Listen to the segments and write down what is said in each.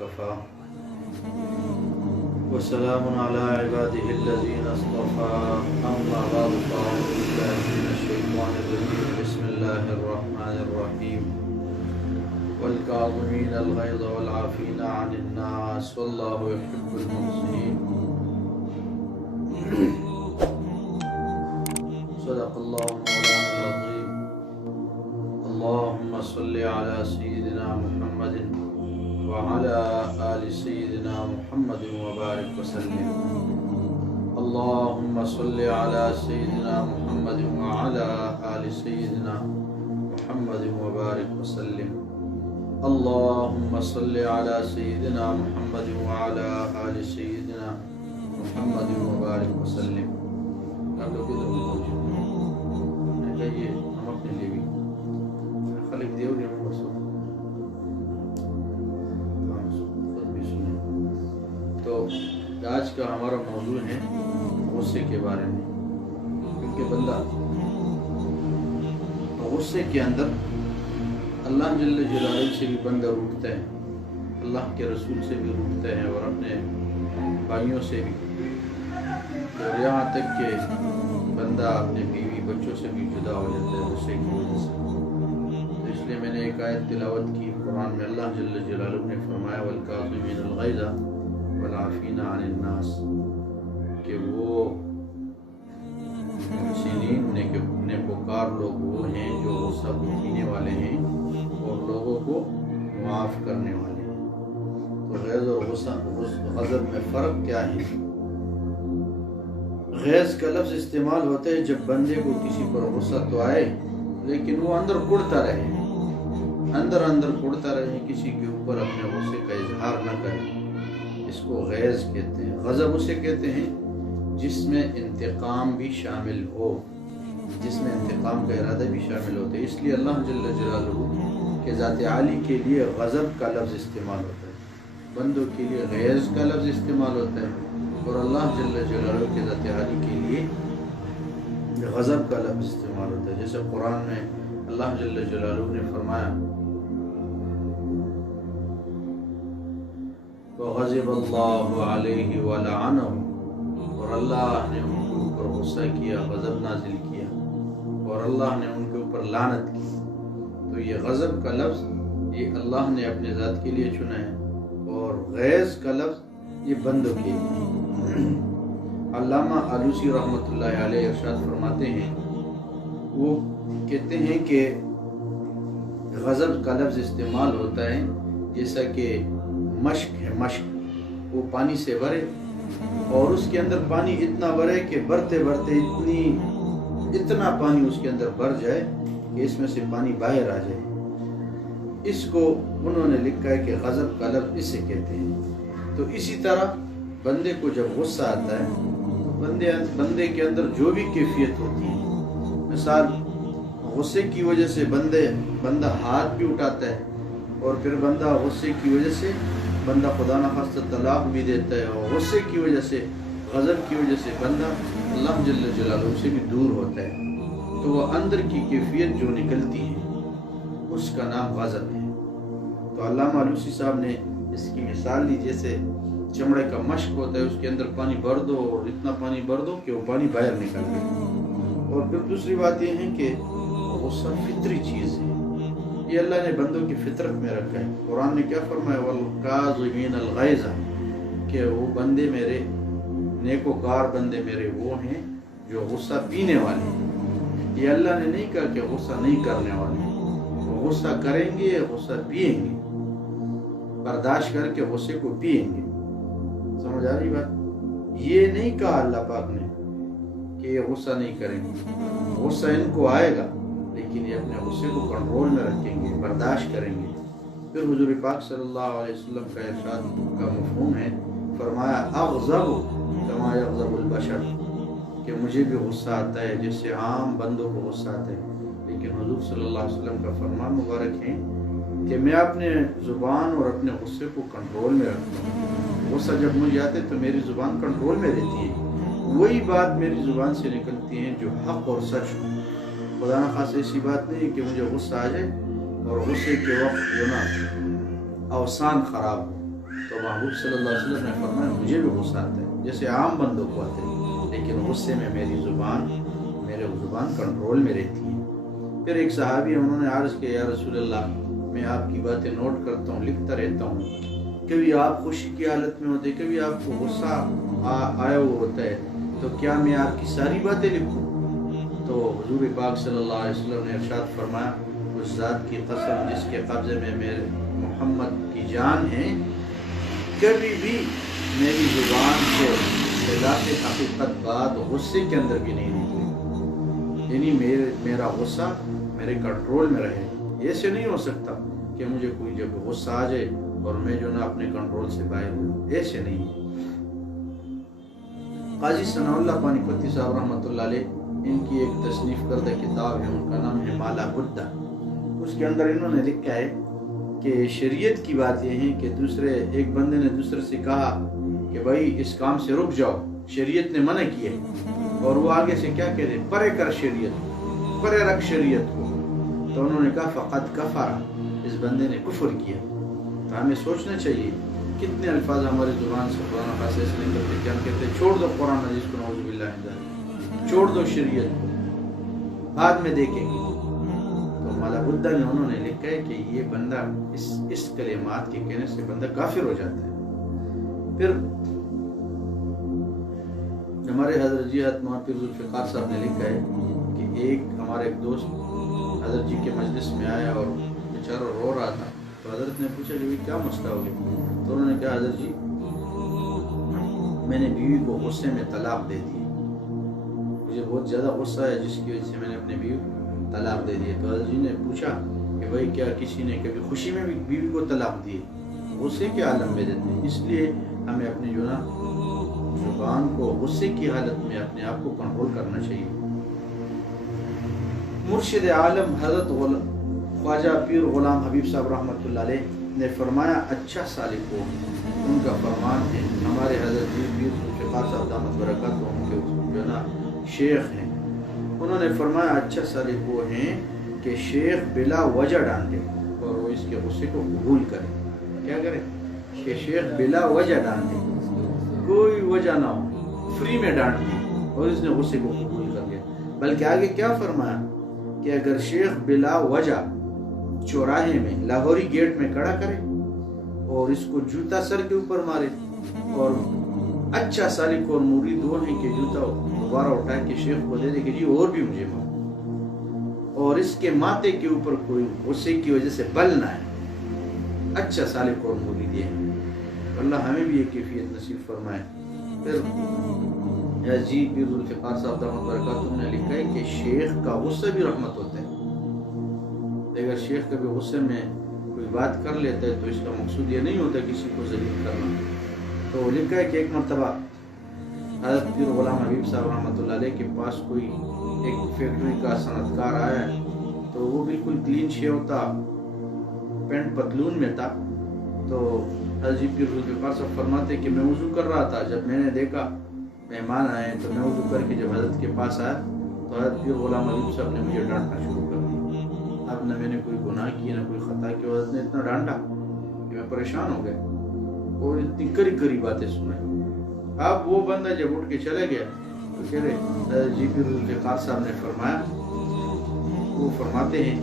وكفى وسلام على عباده الذين اصطفى أما بعد فأعوذ بالله من الشيطان الرجيم بسم الله الرحمن الرحيم والكاظمين الغيظ والعافين عن الناس والله يحب المحسنين صدق الله مولانا العظيم اللهم صل على سيدنا محمد وعلى آل سيدنا محمد وبارك وسلم اللهم صل على سيدنا محمد وعلى آل سيدنا محمد وبارك وسلم اللهم صل على سيدنا محمد وعلى آل سيدنا محمد وبارك وسلم آپ لوگ ادھر یہ ہم اپنے لیے بھی خلق دیو نے پرسوں خود بھی سنیں تو آج کا ہمارا موضوع ہے غصے کے بارے میں، کیونکہ بندہ غصے کے اندر اللہ جل جلالہ سے بھی بندہ روٹتا ہے، اللہ کے رسول سے بھی روٹتا ہے اور اپنے بھائیوں سے بھی، اور یہاں تک کہ بندہ اپنے بیوی بچوں سے بھی جدا ہو جاتا ہے غصے کی وجہ سے۔ تو اس لیے میں نے ایک آیت تلاوت کی قرآن میں، اللہ جل جلالہ نے فرمایا والکاظمین الغیظ والعافین عن الناس، کہ وہ محسنین نیکوکار لوگ وہ ہیں جو غصہ پینے والے ہیں اور لوگوں کو معاف کرنے والے ہیں۔ تو غیظ اور غضب میں فرق کیا ہے؟ غیظ کا لفظ استعمال ہوتا ہے جب بندے کو کسی پر غصہ تو آئے لیکن وہ اندر کڑتا رہے، اندر کڑتا رہے، کسی کے اوپر اپنے غصے کا اظہار نہ کرے، اس کو غیظ کہتے ہیں۔ غضب اسے کہتے ہیں جس میں انتقام بھی شامل ہو، جس میں انتقام کا ارادہ بھی شامل ہوتا ہے۔ اس لیے اللہ جل جلالہ کے ذات عالی کے لیے غضب کا لفظ استعمال ہوتا ہے، بندوں کے لیے غیظ کا لفظ استعمال ہوتا ہے، اور اللہ جل جلالہ کے ذات عالی کے لیے غضب کا لفظ استعمال ہوتا ہے۔ جیسے قرآن میں اللہ جل جلالہ نے فرمایا وَغَضِبَ اللَّهُ عَلَيْهِ وَلَعَنَهُ، اور اللہ نے ان کے اوپر غصہ کیا، غضب نازل کیا، اور اللہ نے ان کے اوپر لعنت کی۔ تو یہ غضب کا لفظ یہ اللہ نے اپنے ذات کے لیے چنا ہے، اور غیظ کا لفظ یہ بندوں کے لیے۔ علامہ آلوسی رحمۃ اللہ علیہ ارشاد فرماتے ہیں، وہ کہتے ہیں کہ غضب کا لفظ استعمال ہوتا ہے جیسا کہ مشک ہے، مشک وہ پانی سے بھرے اور اس کے اندر پانی اتنا بھرے کہ بھرتے بھرتے اتنا پانی اس کے اندر بھر جائے کہ اس میں سے پانی باہر آ جائے۔ اس کو انہوں نے لکھا ہے کہ غضب کا لفظ اسے کہتے ہیں۔ تو اسی طرح بندے کو جب غصہ آتا ہے تو بندے کے اندر جو بھی کیفیت ہوتی ہے، مثال غصے کی وجہ سے بندہ ہاتھ بھی اٹھاتا ہے، اور پھر بندہ غصے کی وجہ سے بندہ خدا نخواستہ طلاق بھی دیتا ہے، اور غصے کی وجہ سے غضب کی وجہ سے بندہ اللہ جل جلالہ سے بھی دور ہوتا ہے۔ تو وہ اندر کی کیفیت جو نکلتی ہے اس کا نام غضب ہے۔ تو علامہ آلوسی صاحب نے اس کی مثال دی، جیسے چمڑے کا مشق ہوتا ہے، اس کے اندر پانی بھر دو اور اتنا پانی بھر دو کہ وہ پانی باہر نکل گئے۔ اور پھر دوسری بات یہ ہے کہ غصہ فطری چیز ہے، یہ اللہ نے بندوں کی فطرت میں رکھا ہے۔ قرآن نے کیا فرمایا والکاظمین الغیظ، کہ وہ بندے میرے نیکوکار بندے میرے وہ ہیں جو غصہ پینے والے ہیں۔ یہ اللہ نے نہیں کہا کہ غصہ نہیں کرنے والے، وہ غصہ کریں گے، غصہ پئیں گے، برداشت کر کے غصے کو پئیں گے۔ سمجھ آ رہی بات؟ یہ نہیں کہا اللہ پاک نے کہ یہ غصہ نہیں کریں گے، غصہ ان کو آئے گا لیکن یہ اپنے غصے کو کنٹرول میں رکھیں گے، برداشت کریں گے۔ پھر حضور پاک صلی اللہ علیہ وسلم کا ارشاد کا مفہوم ہے، فرمایا اغضب کما یغضب البشر، کہ مجھے بھی غصہ آتا ہے جس سے عام بندوں کو غصہ آتا ہے، لیکن حضور صلی اللہ علیہ وسلم کا فرمان مبارک ہے کہ میں اپنے زبان اور اپنے غصے کو کنٹرول میں رکھتا ہوں۔ غصہ جب مجھے آتا ہے تو میری زبان کنٹرول میں رہتی ہے، وہی بات میری زبان سے نکلتی ہے جو حق اور سچ ہو۔ خدا نخواستہ ایسی بات نہیں ہے کہ مجھے غصہ آ جائے اور غصے کے وقت جو نا اوسان خراب ہو، تو محبوب صلی اللہ علیہ وسلم نے فرمایا مجھے بھی غصہ آتا ہے جیسے عام بندوں کو آتے ہیں، لیکن غصے میں میری زبان کنٹرول میں رہتی ہے۔ پھر ایک صحابی انہوں نے عرض کیا یا رسول اللہ میں آپ کی باتیں نوٹ کرتا ہوں، لکھتا رہتا ہوں، کبھی آپ خوشی کی حالت میں ہوتے، کبھی آپ کو غصہ آیا ہوا ہوتا ہے، تو کیا میں آپ کی ساری باتیں لکھوں؟ تو حضور پاک صلی اللہ علیہ وسلم نے ارشاد فرمایا اس ذات کی قسم جس کے قبضے میں میرے محمد کی جان ہے، کبھی بھی میری زبان سے خلاف حقیقت بات غصے کے اندر بھی نہیں نکلی، یعنی میرا غصہ میرے کنٹرول میں رہے۔ ایسے نہیں ہو سکتا کہ مجھے کوئی جب غصہ آ جائے اور میں جو نا اپنے کنٹرول سے باہر ہوں، ایسے نہیں ہے۔ قاضی ثناء اللہ پانی پتی صاحب رحمۃ اللہ علیہ، ان کی ایک تصنیف کردہ کتاب ہے، ان کا نام ہے مالا بدہ۔ اس کے اندر انہوں نے لکھا ہے کہ شریعت کی بات یہ ہے کہ ایک بندے نے دوسرے سے کہا کہ بھائی اس کام سے رک جاؤ، شریعت نے منع کیا، اور وہ آگے سے کیا کہتے پرے کر شریعت کو، پرے رکھ شریعت کو، تو انہوں نے کہا فقط کفر، اس بندے نے کفر کیا۔ تو ہمیں سوچنا چاہیے کتنے الفاظ ہماری زبان سے قرآن خاص اس لیے کرتے کہ ہم کہتے ہیں چھوڑ دو قرآن حدیث کو، نعوذ باللہ من ذالک، چھوڑ دو شریعت کو، بعد میں دیکھیں گے۔ تو مالا بدہ میں انہوں نے لکھا ہے کہ یہ بندہ اس کلمات کے کہنے سے بندہ کافر ہو جاتا ہے۔ پھر ہمارے حضرت جی حضرت مولانا پیر ذوالفقار صاحب نے لکھا ہے کہ ہمارا ایک دوست حضرت جی کے مجلس میں آیا اور بیچارہ رو رہا تھا، تو حضرت نے پوچھا کہ کیا مسئلہ ہو گیا؟ تو انہوں نے کہا حضرت جی میں نے بیوی کو غصے میں طلاق دے دی، مجھے بہت زیادہ غصہ ہے جس کی وجہ سے میں نے اپنے بیوی کو طلاق دے دی۔ تو حضرت جی نے پوچھا کہ بھائی کیا کسی نے کبھی خوشی میں بھی بیوی کو طلاق دی؟ غصے کے عالم میں دیتے ہیں، اس لیے ہمیں اپنی جو نا زبان کو غصے کی حالت میں اپنے آپ کو کنٹرول کرنا چاہیے۔ مرشد عالم حضرت خواجہ پیر غلام حبیب صاحب رحمۃ اللہ علیہ نے فرمایا اچھا سالک ہو، ان کا فرمان ہے، ہمارے حضرت پیر ذوالفقار صاحب دامت برکاتہ ان کے جو نا شیخ ہیں، انہوں نے فرمایا اچھا سالک وہ ہیں کہ شیخ بلا وجہ ڈانٹے اور وہ اس کے غصے کو قبول کرے۔ کیا کرے کہ شیخ بلا وجہ ڈانٹے، کوئی وجہ نہ ہو، فری میں ڈانٹ دی اور اس نے غصے کو قبول کر لیا۔ بلکہ آگے کیا فرمایا کہ اگر شیخ بلا وجہ چوراہے میں لاہوری گیٹ میں کھڑا کرے اور اس کو جوتا سر کے اوپر مارے، اور اچھا سالک اور مرید وہ ہیں کہ جوتا دوبارہ اٹھا کے شیخ کو دے دے کہ جی اور بھی مجھے مارو، اور اس کے ماتھے کے اوپر کوئی غصے کی وجہ سے بل نہ ہے، اچھا سالک اور مرید یہ ہے۔ اللہ ہمیں بھی یہ کیفیت نصیب فرمائے۔ پھر جی پیر ذوالفقار صاحب دامت برکاتہ نے لکھا ہے کہ شیخ کا غصہ بھی رحمت ہوتا ہے۔ اگر شیخ کبھی غصے میں کوئی بات کر لیتا ہے تو اس کا مقصود یہ نہیں ہوتا کسی کو ذلیل کرنا۔ تو لکھا ہے کہ ایک مرتبہ حضرت پیر غلام حبیب صاحب رحمۃ اللہ علیہ کے پاس کوئی ایک فیکٹری کا صنعت کار آیا ہے، تو وہ بالکل کلین شیو تھا، پینٹ پتلون میں تھا۔ تو حضرت پیر ذوالفقار صاحب فرماتے کہ میں وضو کر رہا تھا، جب میں نے دیکھا مہمان آئے تو میں وضو کر کے جب حضرت کے پاس آیا تو حضرت پیر غلام حبیب صاحب نے مجھے ڈانٹنا شروع کر دیا۔ اب نہ میں نے کوئی گناہ کی نہ کوئی خطا کی، حضرت نے اتنا ڈانٹا کہ میں پریشان ہو گیا اور اتنی کری کری باتیں سنائیں۔ اب وہ بندہ جب اٹھ کے چلے گیا تو کہہ رہے حضرت جی پیر ذوالفقار صاحب نے فرمایا، وہ فرماتے ہیں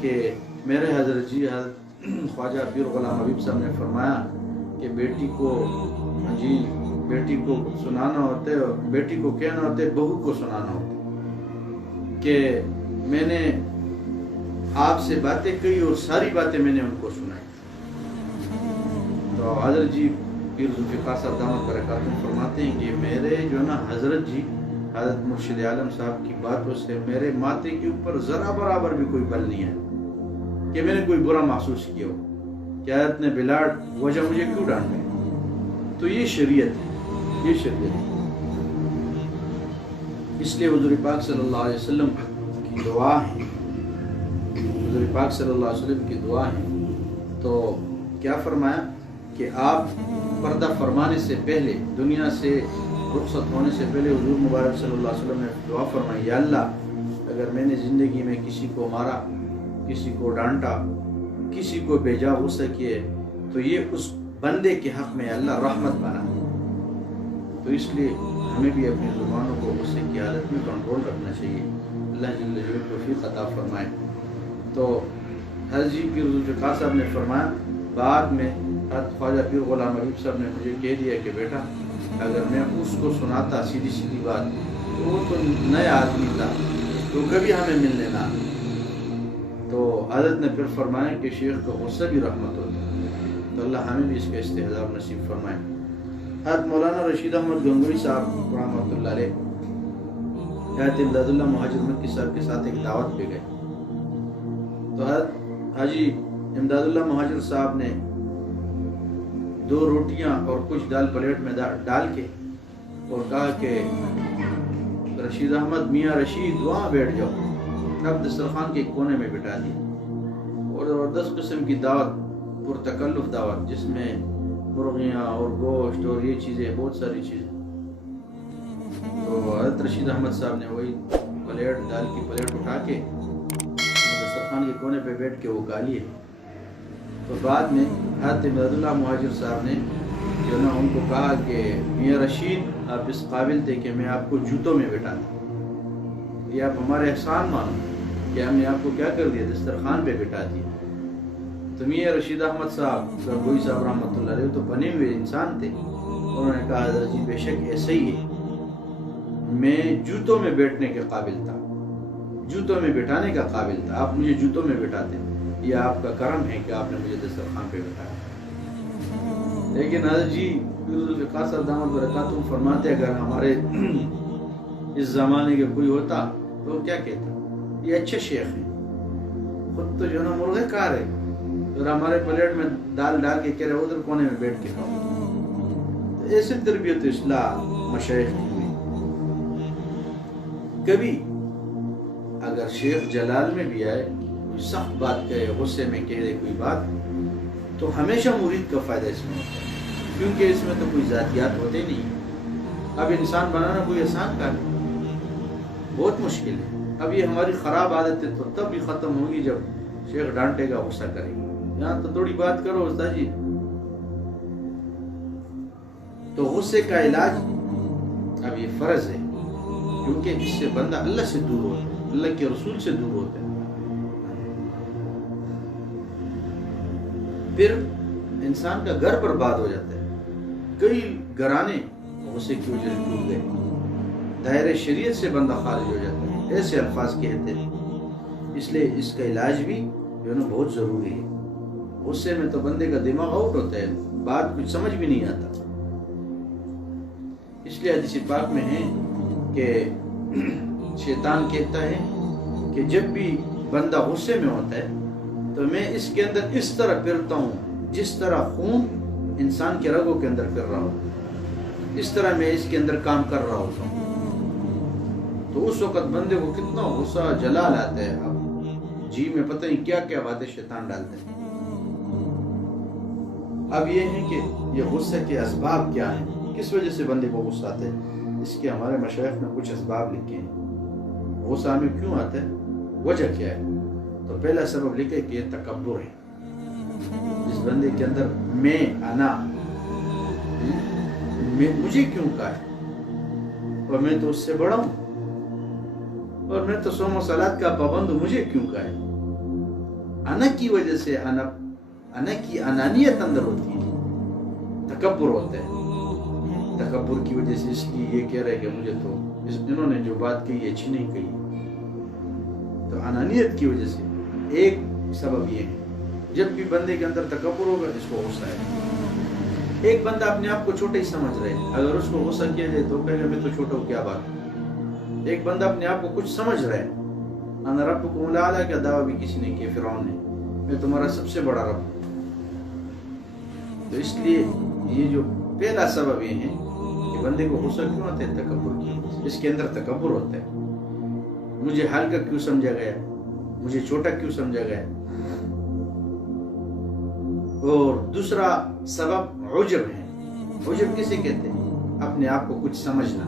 کہ میرے حضرت جی حضرت خواجہ پیر غلام حبیب صاحب نے فرمایا کہ بیٹی کو سنانا ہوتا ہے، اور بیٹی کو کہنا ہوتا ہے، بہو کو سنانا ہوتا ہے کہ میں نے آپ سے باتیں کہی اور ساری باتیں میں نے ان کو سنائی۔ تو حضرت جی پیر ذوالفقار صاحب دامت برکاتہ فرماتے ہیں کہ میرے جو نا حضرت جی حضرت مرشد عالم صاحب کی باتوں سے میرے ماتھے کے اوپر ذرا برابر بھی کوئی بل نہیں ہے کہ میں نے کوئی برا محسوس کیا ہو کہ حضرت نے بلا وجہ مجھے کیوں ڈانٹے۔ تو یہ شریعت ہے، یہ شریعت ہے۔ اس لیے حضور پاک صلی اللہ علیہ وسلم کی دعا ہے، حضور پاک صلی اللہ علیہ وسلم کی دعا ہے، تو کیا فرمایا کہ آپ پردہ فرمانے سے پہلے، دنیا سے رخصت ہونے سے پہلے حضور مبارک صلی اللہ علیہ وسلم نے دعا فرمائی، یا اللہ اگر میں نے زندگی میں کسی کو مارا، کسی کو ڈانٹا، کسی کو بے جا غصہ کیے، تو یہ اس بندے کے حق میں اللہ رحمت بنا. تو اس لیے ہمیں بھی اپنی زبانوں کو غصے کی حالت میں کنٹرول رکھنا چاہیے. اللہ جل جلالہ توفیق عطا فرمائے. تو حضرت جی پیر ذوالفقار صاحب نے فرمایا، بعد میں حضرت خواجہ پیر غلام حبیب صاحب نے مجھے کہہ دیا کہ بیٹا اگر میں اس کو سناتا سیدھی سیدھی بات تو وہ تو نیا آدمی تھا، تو کبھی ہمیں ملنے نہ. تو حضرت نے پھر فرمایا کہ شیخ کا غصہ بھی رحمت ہوتا ہے. تو اللہ ہمیں بھی اس کا استحضار نصیب فرمائے. حضرت مولانا رشید احمد گنگوئی صاحب رحمۃ اللہ علیہ حضرت امداد اللہ مہاجر مکی صاحب کے ساتھ ایک دعوت پہ گئے. تو حضرت حاجی امداد اللہ مہاجر صاحب نے 2 روٹیاں اور کچھ دال پلیٹ میں ڈال کے اور کہا کہ رشید احمد میاں رشید وہاں بیٹھ جاؤ. اب دسترخوان کے کونے میں بٹھا دی اور زبردست قسم کی دعوت، پرتکلف دعوت، جس میں مرغیاں اور گوشت اور یہ چیزیں، بہت ساری چیزیں. تو حضرت رشید احمد صاحب نے وہی پلیٹ، دال کی پلیٹ اٹھا کے دسترخوان کے کونے پہ بیٹھ کے وہ کھا لیے. تو بعد میں حضرت امداد اللہ مہاجر صاحب نے جو نا ان کو کہا کہ میاں رشید آپ اس قابل تھے کہ میں آپ کو جوتوں میں بٹھا دوں، یہ آپ ہمارے احسان مانو کہ ہم نے آپ کو کیا کر دیا، دسترخوان پہ بٹھا دیا. تو میاں رشید احمد صاحب گنگوئی صاحب رحمۃ اللہ علیہ تو بنے ہوئے انسان تھے. انہوں نے کہا حضرت جی بے شک ایسے ہی ہے، میں جوتوں میں بیٹھنے کے قابل تھا، جوتوں میں بٹھانے کا قابل تھا، آپ مجھے جوتوں میں بٹھاتے، یہ آپ کا کرم ہے کہ آپ نے مجھے دسترخوان پہ بٹھایا. لیکن حضرت جی پیر ذوالفقار صاحب دامت برکاتہم فرماتے اگر ہمارے اس زمانے کے کوئی ہوتا تو کیا کہتا، یہ اچھے شیخ ہیں، خود تو جو نا مرغے کھا رہے اور ہمارے پلیٹ میں دال ڈال کے کہہ رہے ادھر کونے میں بیٹھ کے کھاؤ. تو ایسے تربیت اصلاح مشائخ کی ہوئی. کبھی اگر شیخ جلال میں بھی آئے کوئی سخت بات کہے، غصے میں کہہ دے کوئی بات، تو ہمیشہ مرید کا فائدہ اس میں ہوتا ہے، کیونکہ اس میں تو کوئی ذاتیات ہوتے نہیں. اب انسان بنانا کوئی آسان کام ہے، بہت مشکل ہے. اب یہ ہماری خراب عادت ہے تو تب بھی ختم ہوگی جب شیخ ڈانٹے گا، غصہ کرے گا. یہاں تو تھوڑی بات کرو استاد جی. تو غصے کا علاج اب یہ فرض ہے، کیونکہ اس سے بندہ اللہ سے دور ہوتا ہے، اللہ کے رسول سے دور ہوتا ہے. پھر انسان کا گھر برباد ہو جاتا ہے. کئی گھرانے غصے کی وجہ سے ٹوٹ گئے، دائرے شریعت سے بندہ خارج ہو جاتا ہے، ایسے الفاظ کہتے ہیں. اس لیے اس کا علاج بھی جو ہے نا بہت ضروری ہے. غصے میں تو بندے کا دماغ آؤٹ ہوتا ہے، بات کچھ سمجھ بھی نہیں آتا. اس لیے حدیث پاک میں ہے کہ شیطان کہتا ہے کہ جب بھی بندہ غصے میں ہوتا ہے تو میں اس کے اندر اس طرح پھرتا ہوں جس طرح خون انسان کے رگوں کے اندر پھر رہا ہوں، اس طرح میں اس کے اندر کام کر رہا ہوتا ہوں. تو اس وقت بندے کو کتنا غصہ جلال آتا ہے، اب جی میں پتہ نہیں کیا کیا باتیں شیطان ڈالتے ہیں. اب یہ ہے کہ یہ غصے کے اسباب کیا ہیں، کس وجہ سے بندے کو غصہ آتا ہے. اس کے ہمارے مشائخ نے کچھ اسباب لکھے ہیں. غصہ ہمیں کیوں آتا ہے، وجہ کیا ہے. تو پہلا سبب لکھے کہ یہ تکبر ہے. جس بندے کے اندر میں، انا، مجھے کیوں کہا ہے، اور میں تو اس سے بڑا ہوں، اور میں تو صوم و صلات کا پابند ہوں، مجھے کیوں کہا ہے. انا کی وجہ سے انا کی انانیت اندر ہوتی ہے، تکبر ہوتا ہے. تکبر کی وجہ سے اس لیے یہ کہہ رہے کہ مجھے تو انہوں نے جو بات کہی اچھی نہیں کہی. تو انانیت کی وجہ سے ایک سبب یہ ہے. جب بھی بندے کے اندر تکبر ہوگا اس کو غصہ ہے. ایک بندہ اپنے آپ کو چھوٹا ہی سمجھ رہے ہے، اگر اس کو غصہ کیا جائے تو کہے گا میں تو چھوٹا ہوں، کیا بات. ایک بندہ اپنے آپ کو کچھ سمجھ رہا ہے، انا ربکم الاعلی کا دعویٰ بھی کسی نے کیا، فرعون نے، میں تمہارا سب سے بڑا رب ہوں. تو اس لیے یہ جو پہلا سبب یہ ہے کہ بندے کو غصہ کیوں آتا ہے، تکبر کی وجہ سے. اس کے اندر تکبر ہوتا ہے، مجھے ہلکا کیوں سمجھا گیا، مجھے چھوٹا کیوں سمجھا گیا. اور دوسرا سبب عجب ہے. عجب کسے کہتے ہیں، اپنے آپ کو کچھ سمجھنا.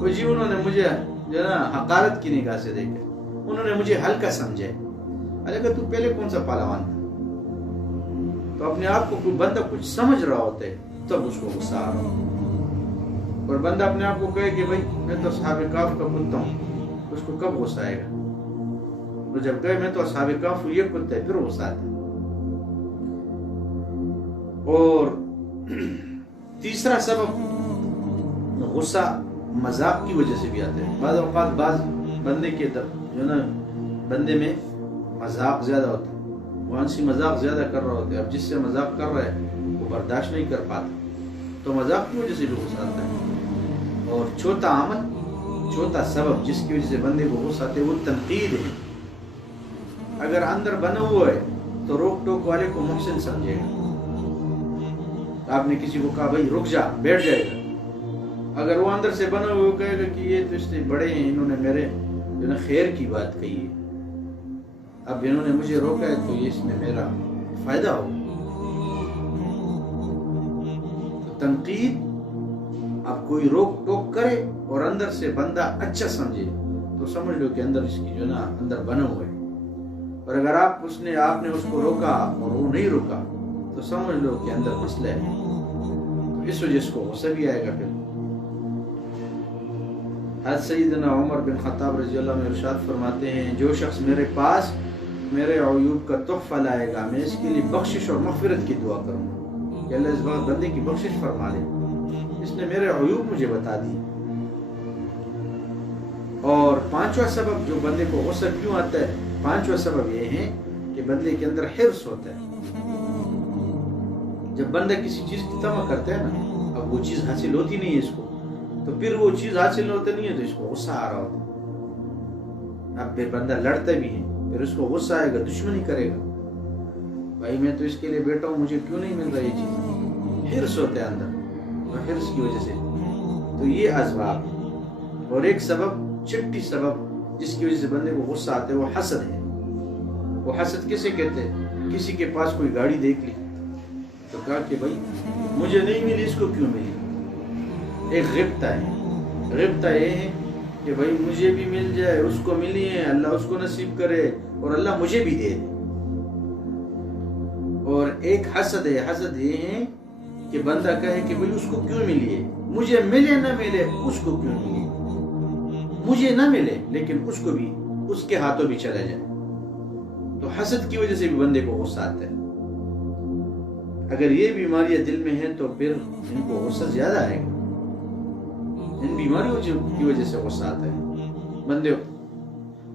تو جی انہوں نے مجھے جو نا حقارت کی نگاہ سے دیکھا، انہوں نے مجھے ہلکا سمجھا. ارے کہ تو پہلے کون سا پہلوان تھا، تو اپنے آپ کو کوئی بندہ کچھ سمجھ رہا ہوتا ہے تب اس کو غصہ آ رہا ہوتا ہے. اور بندہ اپنے آپ کو کہے کہ بھائی میں تو اصحاب کہف کا کتا ہوں، اس کو کب غصہ آئے گا؟ تو جب کہے میں تو اصحاب کہف یہ کتا ہے پھر غصہ آتا ہے. اور تیسرا سبب غصہ مذاق کی وجہ سے بھی آتا ہے. بعض اوقات بعض بندے کے جو نا بندے میں مذاق زیادہ ہوتا ہے، وہ ہنسی مذاق زیادہ کر رہا ہوتا ہے. اب جس سے مذاق کر رہا ہے وہ برداشت نہیں کر پاتا تو مذاق کی وجہ سے بھی غصہ آتا ہے. اور چوتھا عمل، چوتھا سبب جس کی وجہ سے بندے کو غصہ آتا ہے وہ تنقید ہے. اگر اندر بنا ہوا ہے تو روک ٹوک والے کو محسن سمجھے گا. آپ نے کسی کو کہا بھائی رک جا، بیٹھ جائے گا. اگر وہ اندر سے بنا ہوا کہے گا کہ یہ تو اس سے بڑے ہیں، انہوں نے میرے جو نا خیر کی بات کہی ہے، اب انہوں نے مجھے روکا ہے تو یہ اس میں میرا فائدہ ہو. تو تنقید، اب کوئی روک ٹوک کرے اور اندر سے بندہ اچھا سمجھے تو سمجھ لو کہ اندر اس کی جو نا اندر بنا ہوا ہے. اور اگر آپ نے اس کو روکا اور وہ نہیں روکا تو سمجھ لو کہ اندر مسئلہ ہے. تو اس وجہ سے کو غصہ بھی آئے گا. پھر حضرت سیدنا عمر بن خطاب رضی اللہ عنہ ارشاد فرماتے ہیں جو شخص میرے پاس میرے عیوب کا تحفہ لائے گا میں اس کے لیے بخشش اور مغفرت کی دعا کروں گا کہ اللہ اس وقت بندے کی بخشش فرما لے، اس نے میرے عیوب مجھے بتا دی. اور پانچواں سبب جو بندے کو غصہ کیوں آتا ہے، پانچواں سبب یہ ہے کہ بندے کے اندر حرص ہوتا ہے. جب بندہ کسی چیز کی طمع کرتا ہے نا، اب وہ چیز حاصل ہوتی نہیں ہے اس کو، تو پھر وہ چیز حاصل ہوتا نہیں ہے تو اس کو غصہ آ رہا ہوتا ہے. اب پھر بندہ لڑتا بھی ہے، پھر اس کو غصہ آئے گا، دشمنی کرے گا. بھائی میں تو اس کے لیے بیٹھا ہوں، مجھے کیوں نہیں مل رہا یہ چیز؟ حرص ہوتا ہے اندر، اور حرص کی وجہ سے تو یہ اسباب. اور ایک سبب، چھٹی سبب جس کی وجہ سے بندے کو غصہ آتا ہے وہ حسد ہے. وہ حسد کسے کہتے ہیں؟ کسی کے پاس کوئی گاڑی دیکھ لی تو کہا کہ بھائی مجھے نہیں ملی، اس کو کیوں ملی؟ ایک غبطہ ہے. غبطہ یہ ہے کہ بھائی مجھے بھی مل جائے، اس کو ملی ہے، اللہ اس کو نصیب کرے اور اللہ مجھے بھی دے. اور ایک حسد ہے. حسد یہ ہے کہ بندہ کہے کہ بھائی اس کو کیوں ملی ہے، مجھے ملے نہ ملے اس کو کیوں ملی، مجھے نہ ملے لیکن اس کو بھی اس کے ہاتھوں بھی چلا جائے. تو حسد کی وجہ سے بھی بندے کو غصہ آتا ہے. اگر یہ بیماریاں دل میں ہیں تو پھر ان کو غصہ زیادہ آئے گا. ان بیماریوں کی وجہ سے غصہ آتا ہے، بندے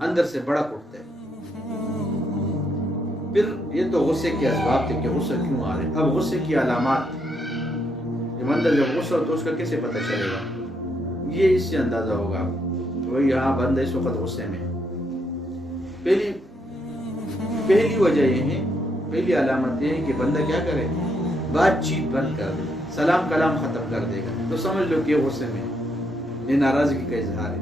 اندر سے بڑا اٹھتا ہے. پھر یہ تو غصے کے اسباب تھے کہ غصہ کیوں آ رہے. اب غصے کی علامات، جب بندہ جب غصہ ہو تو اس کا کیسے پتہ چلے گا؟ یہ اس سے اندازہ ہوگا وہی یہاں بندہ اس وقت غصے میں. پہلی وجہ یہ ہے، پہلی علامت یہ ہے کہ بندہ کیا کرے، بات چیت بند کر دے، سلام کلام ختم کر دے گا تو سمجھ لو کہ غصے میں، یہ ناراضگی کا اظہار ہے.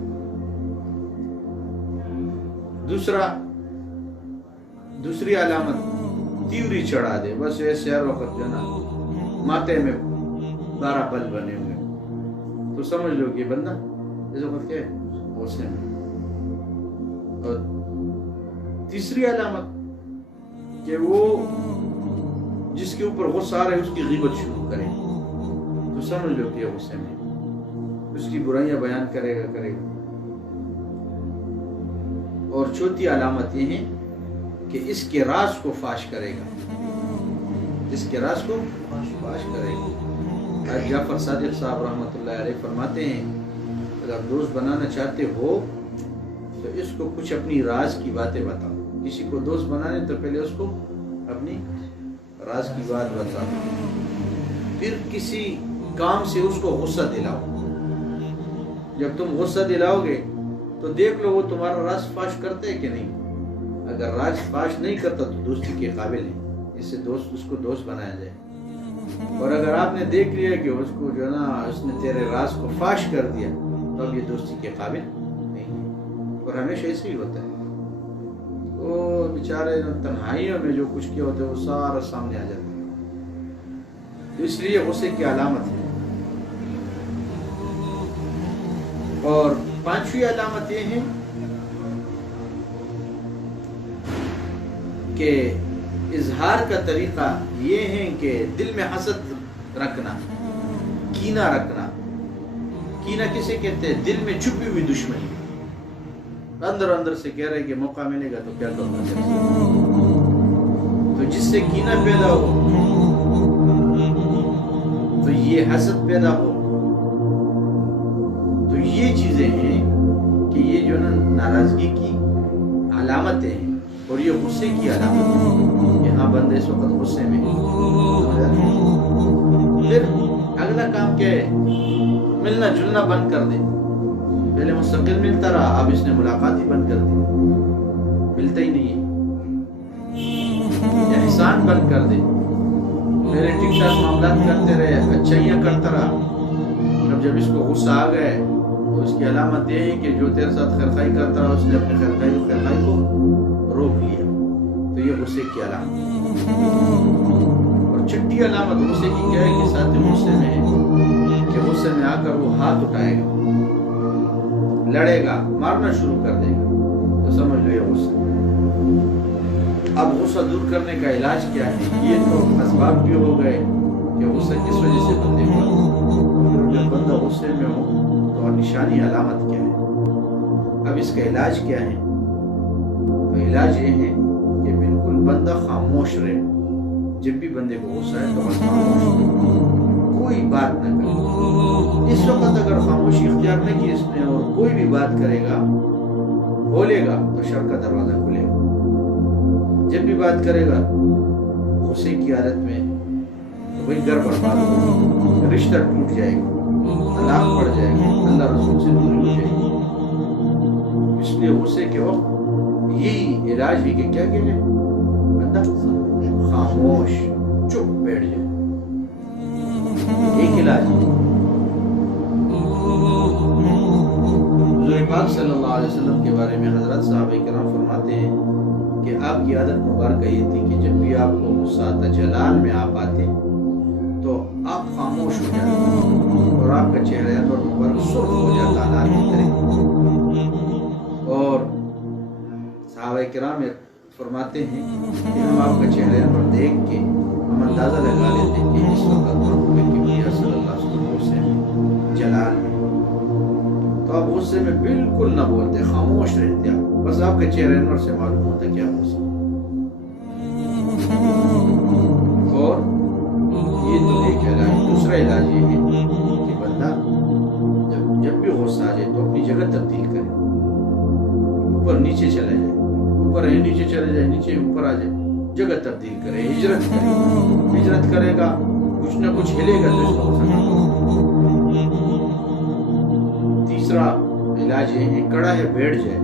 دوسری علامت تیوری چڑھا دے، بس ایسے ہر وقت جو نا ماتھے میں 12 بل بنے ہوئے تو سمجھ لو کہ بندہ اس وقت کیا ہے، غصے میں. اور تیسری علامت کہ وہ جس کے اوپر غصہ آ رہا ہے اس کی غیبت شروع کرے تو سمجھ لو کہ غصے میں، اس کی برائیاں بیان کرے گا. اور چوتھی علامت یہ ہے کہ اس کے راز کو فاش کرے گا، اس کے راز کو فاش کرے گا. جعفر صادق صاحب رحمۃ اللہ علیہ فرماتے ہیں اگر دوست بنانا چاہتے ہو تو اس کو کچھ اپنی راز کی باتیں بتاؤ. کسی کو دوست بنانے تو پہلے اس کو اپنی راز کی بات بتاؤ، پھر کسی کام سے اس کو غصہ دلاؤ. جب تم غصہ دلاؤ گے تو دیکھ لو وہ تمہارا راز فاش کرتا ہے کہ نہیں. اگر راز فاش نہیں کرتا تو دوستی کے قابل ہے، اس سے اس کو دوست بنایا جائے. اور اگر آپ نے دیکھ لیا کہ اس کو جو نا اس نے تیرے راز کو فاش کر دیا تو اب یہ دوستی کے قابل نہیں ہے. اور ہمیشہ ایسے ہی ہوتا ہے، وہ بیچارے تنہائیوں میں جو کچھ کیا ہوتا ہے وہ سارا سامنے آ جاتا ہے. تو اس لیے غصے کی علامت ہے. اور پانچویں علامت یہ ہے کہ اظہار کا طریقہ یہ ہے کہ دل میں حسد رکھنا، کینہ رکھنا۔ کینہ کسے کہتے ہیں؟ دل میں چھپی ہوئی دشمنی، اندر اندر سے کہہ رہے کہ موقع ملے گا تو کیا کروں گا، تو جس سے کینہ پیدا ہو تو یہ حسد پیدا ہو، تو یہ چیزیں ہیں کہ یہ جو نا ناراضگی کی علامتیں ہیں، اور یہ غصے کی علامت ہے۔ یہاں بندے اس وقت غصے میں پھر اگلا کام کیا ہے؟ ملنا جلنا بند کر دے۔ پہلے مستقل ملتا رہا، اب اس نے ملاقات ہی بند کر دی، ملتا ہی نہیں ہے۔ احسان بند کر دے، پہلے ٹھیک ٹھاک معاملات کرتے رہے، اچھائیاں کرتا رہا، اب جب اس کو غصہ آ گئے تو اس کی علامت یہ ہے کہ جو تیرے ساتھ خیرخائی کرتا رہا اس نے اپنے خیرخائی کو روک لیا، تو یہ غصے کی علامت۔ اور چھٹی علامت غصے کی کیا ہے کہ ساتھ غصے میں ہے کہ غصے میں آ کر وہ ہاتھ اٹھائے گا، لڑے گا، مارنا شروع کر دے گا، تو سمجھ لو یہ غصہ۔ اب غصہ دور کرنے کا علاج کیا ہے؟ یہ تو اسباب بھی ہو گئے کہ غصہ کس وجہ سے بندے کو، جب بندہ غصے میں ہو تو نشانی علامت کیا ہے؟ اب اس کا علاج کیا ہے؟ تو علاج یہ ہے کہ بالکل بندہ خاموش رہے، جب بھی بندے کو غصہ ہے تو بس خاموش رہے، کوئی بات نہ کرے۔ اس وقت اگر خاموشی اختیار نہ کی اس نے اور کوئی بھی بات کرے گا، بولے گا، تو شر کا دروازہ کھلے گا۔ جب بھی بات کرے گا غصے کی حالت میں تو وہی گھر برباد ہوگا، رشتہ ٹوٹ جائے گا، طلاق پڑ جائے گا، اللہ رسول سے دوری ہو جائے گی۔ اس لیے غصے کے وقت یہی علاج ہے کہ کیا کیا جائے؟ بندہ خاموش چپ بیٹھ جائے، ایک علاج۔ حضور پاک صلی اللہ علیہ وسلم کے بارے میں حضرت صحابہ کرام فرماتے ہیں کہ آپ کی عادت مبارکہ یہ تھی کہ جب بھی آپ کو غصہ آتا، جلال میں آپ آتے تو آپ خاموش ہو جاتے اور آپ کا چہرہ اور مبارک سرخ ہو جاتا لال کی طرح۔ اور صحابہ کرام فرماتے ہیں کہ ہم آپ کا چہرہ پر دیکھ کے ہم اندازہ لگا لیتے کہ اس وقت محبوب کبریا صلی اللہ علیہ وسلم غصے جلال میں، تو آپ غصے میں بالکل نہ بولتے، خاموش رہتے، آپ بس آپ کے چہرے انور سے معلوم ہوتا کیا غصہ۔ اور یہ تو ایک علاج۔ دوسرا علاج یہ ہے کہ بندہ جب بھی غصہ آ جائے تو اپنی جگہ تبدیل کرے، اوپر نیچے چلے جائے، اوپر ہے نیچے چلے جائے، نیچے اوپر آ جائے، جگہ تبدیل کرے، ہجرت کرے۔ ہجرت کرے گا، کچھ نہ کچھ ہلے گا تو اس کا غصہ ختم ہوگا۔ تیسرا علاج یہ ہے کڑا ہے بیٹھ جائے،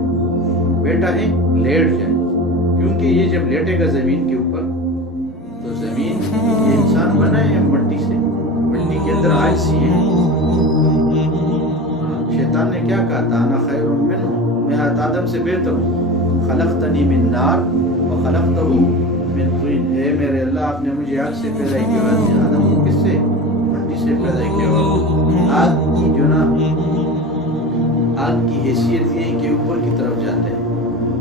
بیٹا ہے لیٹ جائے، کیونکہ یہ جب لیٹے گا زمین کے اوپر تو زمین یہ انسان بنا ہے مٹی سے، مٹی کے اندر عاجزی ہے۔ شیطان نے کیا کہا تھا؟ انا خیر منہ، میں آدم سے بہتر ہوں، خلقتنی من نار وخلقتہ من طین، اے میرے اللہ آپ نے مجھے آگ سے پیدا کیا، آدم کو کس سے؟ مٹی سے پیدا کیا۔ آگ کی جو نا آگ کی حیثیت یہ ہے کہ اوپر کی طرف جاتے ہیں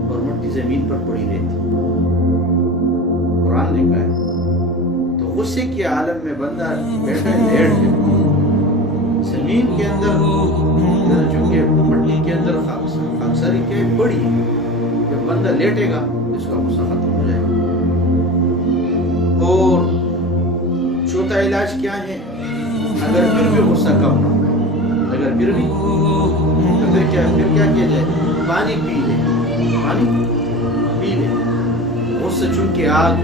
اور مٹی زمین پر پڑی رہتی، قرآن نے کہا ہے۔ تو غصے کے عالم میں بندہ بیٹھا ہے لیٹ جائے، زمین کے اندر چونکہ مٹی کے اندر خاکساری کے بڑی ہے، جب بندہ لیٹے گا اس کا غصہ ختم ہو جائے گا۔ اور چوتھا علاج کیا ہے؟ اگر پھر بھی غصہ کم نہ ہو، اگر پھر بھی تو پھر کیا کیا جائے؟ پانی پی لے، پانی پی لے، غصہ چونکہ آگ،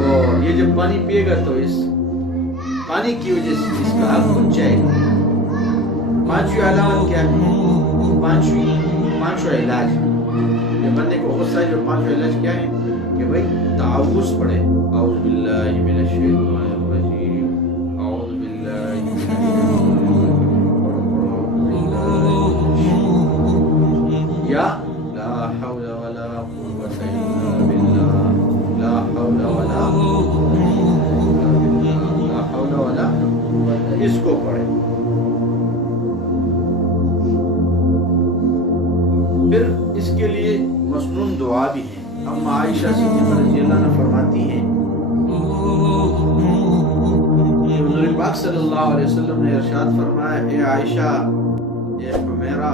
اور یہ جب پانی پیے گا تو اس پانی کی وجہ سے اس کا آگ بچ جائے گا۔ پانچویں علامت کیا ہے؟ پانچواں علاج جب بندے کو غصہ ہے، جو پانچواں علاج کیا ہے کہ بھائی تعوذ پڑھے، اعوذ باللہ من الشیطان الرجیم، اعوذ باللہ من الشیطان الرجیم، یا لا حول ولا قوة الا باللہ، لا حول ولا لا حول ولا، اس کو پڑھے۔ پھر اس کے لیے مسنون دعا بھی ہے۔ اما عائشہ صدیقہ رضی اللہ فرماتی ہیں کہ حضور پاک صلی اللہ علیہ وسلم نے ارشاد فرمایا، اے عائشہ، اے حمیرہ،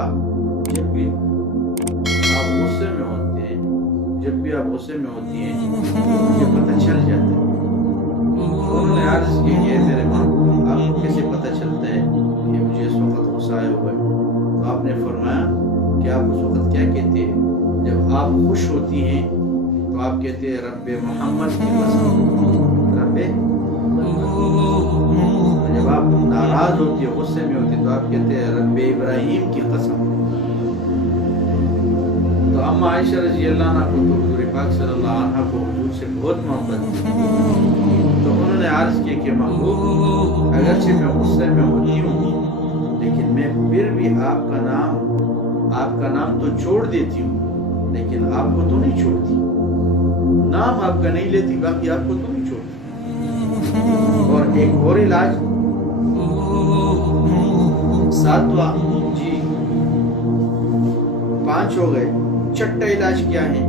جب بھی آپ غصے میں ہوتے ہیں، جب بھی آپ غصے میں ہوتی ہیں مجھے پتہ چل جاتا ہے۔ انہوں نے عرض کی کہ میرے ماں، آپ کو کیسے پتہ چلتا ہے کہ مجھے اس وقت غصہ آیا ہوا ہے؟ تو آپ نے فرمایا کہ آپ اس وقت کیا کہتے ہیں؟ جب آپ خوش ہوتی ہیں تو آپ کہتے ہیں رب محمد کی قسم، رب محمد۔ جب آپ ناراض ہوتی ہے، غصے میں ہوتی ہے تو آپ کہتے ہیں رب ابراہیم کی قسم۔ تو اما عائشہ رضی اللہ عنہ کو تو حضور پاک صلی اللہ عنہ کو حضور سے بہت محبت تھی، تو انہوں نے عرض کیا کہ محبوب، اگرچہ میں غصے میں ہوتی ہوں لیکن میں پھر بھی آپ کا نام تو چھوڑ دیتی ہوں، لیکن آپ کو تو نہیں چھوڑتی، نام آپ کا نہیں لیتی، باقی آپ کو تو نہیں چھوڑتی۔ اور ایک اور علاج، 7واں جی 5 ہو گئے۔ چھٹا علاج کیا ہے؟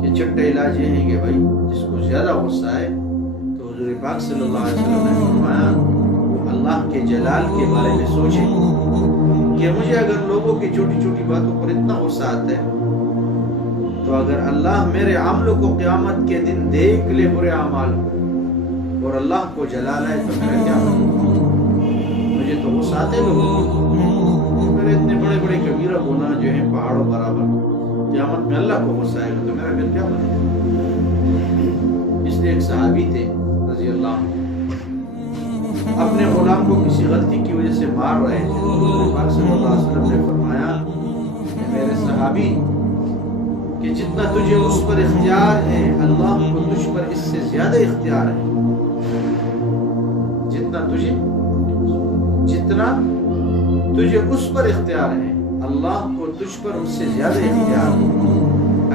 کہ چھٹا علاج یہ ہے کہ بھائی جس کو زیادہ غصہ ہے تو حضور پاک صلی اللہ علیہ وسلم نے فرمایا وہ اللہ کے جلال کے بارے میں سوچے کہ مجھے اگر لوگوں کی چھوٹی چھوٹی باتوں پر اتنا غصہ آتا ہے تو اگر اللہ میرے عملوں کو قیامت کے دن دیکھ لے برے اعمال اور اللہ کو جلال ہے تو میرا کیا ہوگا؟ مجھے تو غصہ آتے لوگوں میرے اتنے بڑے بڑے کبیرہ گناہ جو ہیں پہاڑوں برابر، قیامت میں اللہ کو غصہ آئے گا تو میرا پھر کیا بنے گا؟ اس لیے ایک صحابی تھے رضی اللہ عنہ، اپنے غلام کو کسی غلطی کی وجہ سے مار رہے تھے، حضور پاک صلی اللہ علیہ وسلم نے فرمایا کہ میرے صحابی کہ جتنا تجھے اس پر اختیار ہے اللہ کو تجھ پر اس سے زیادہ اختیار ہے، جتنا تجھے اس پر اختیار ہے اللہ کو تجھ پر اس سے زیادہ اختیار ہے۔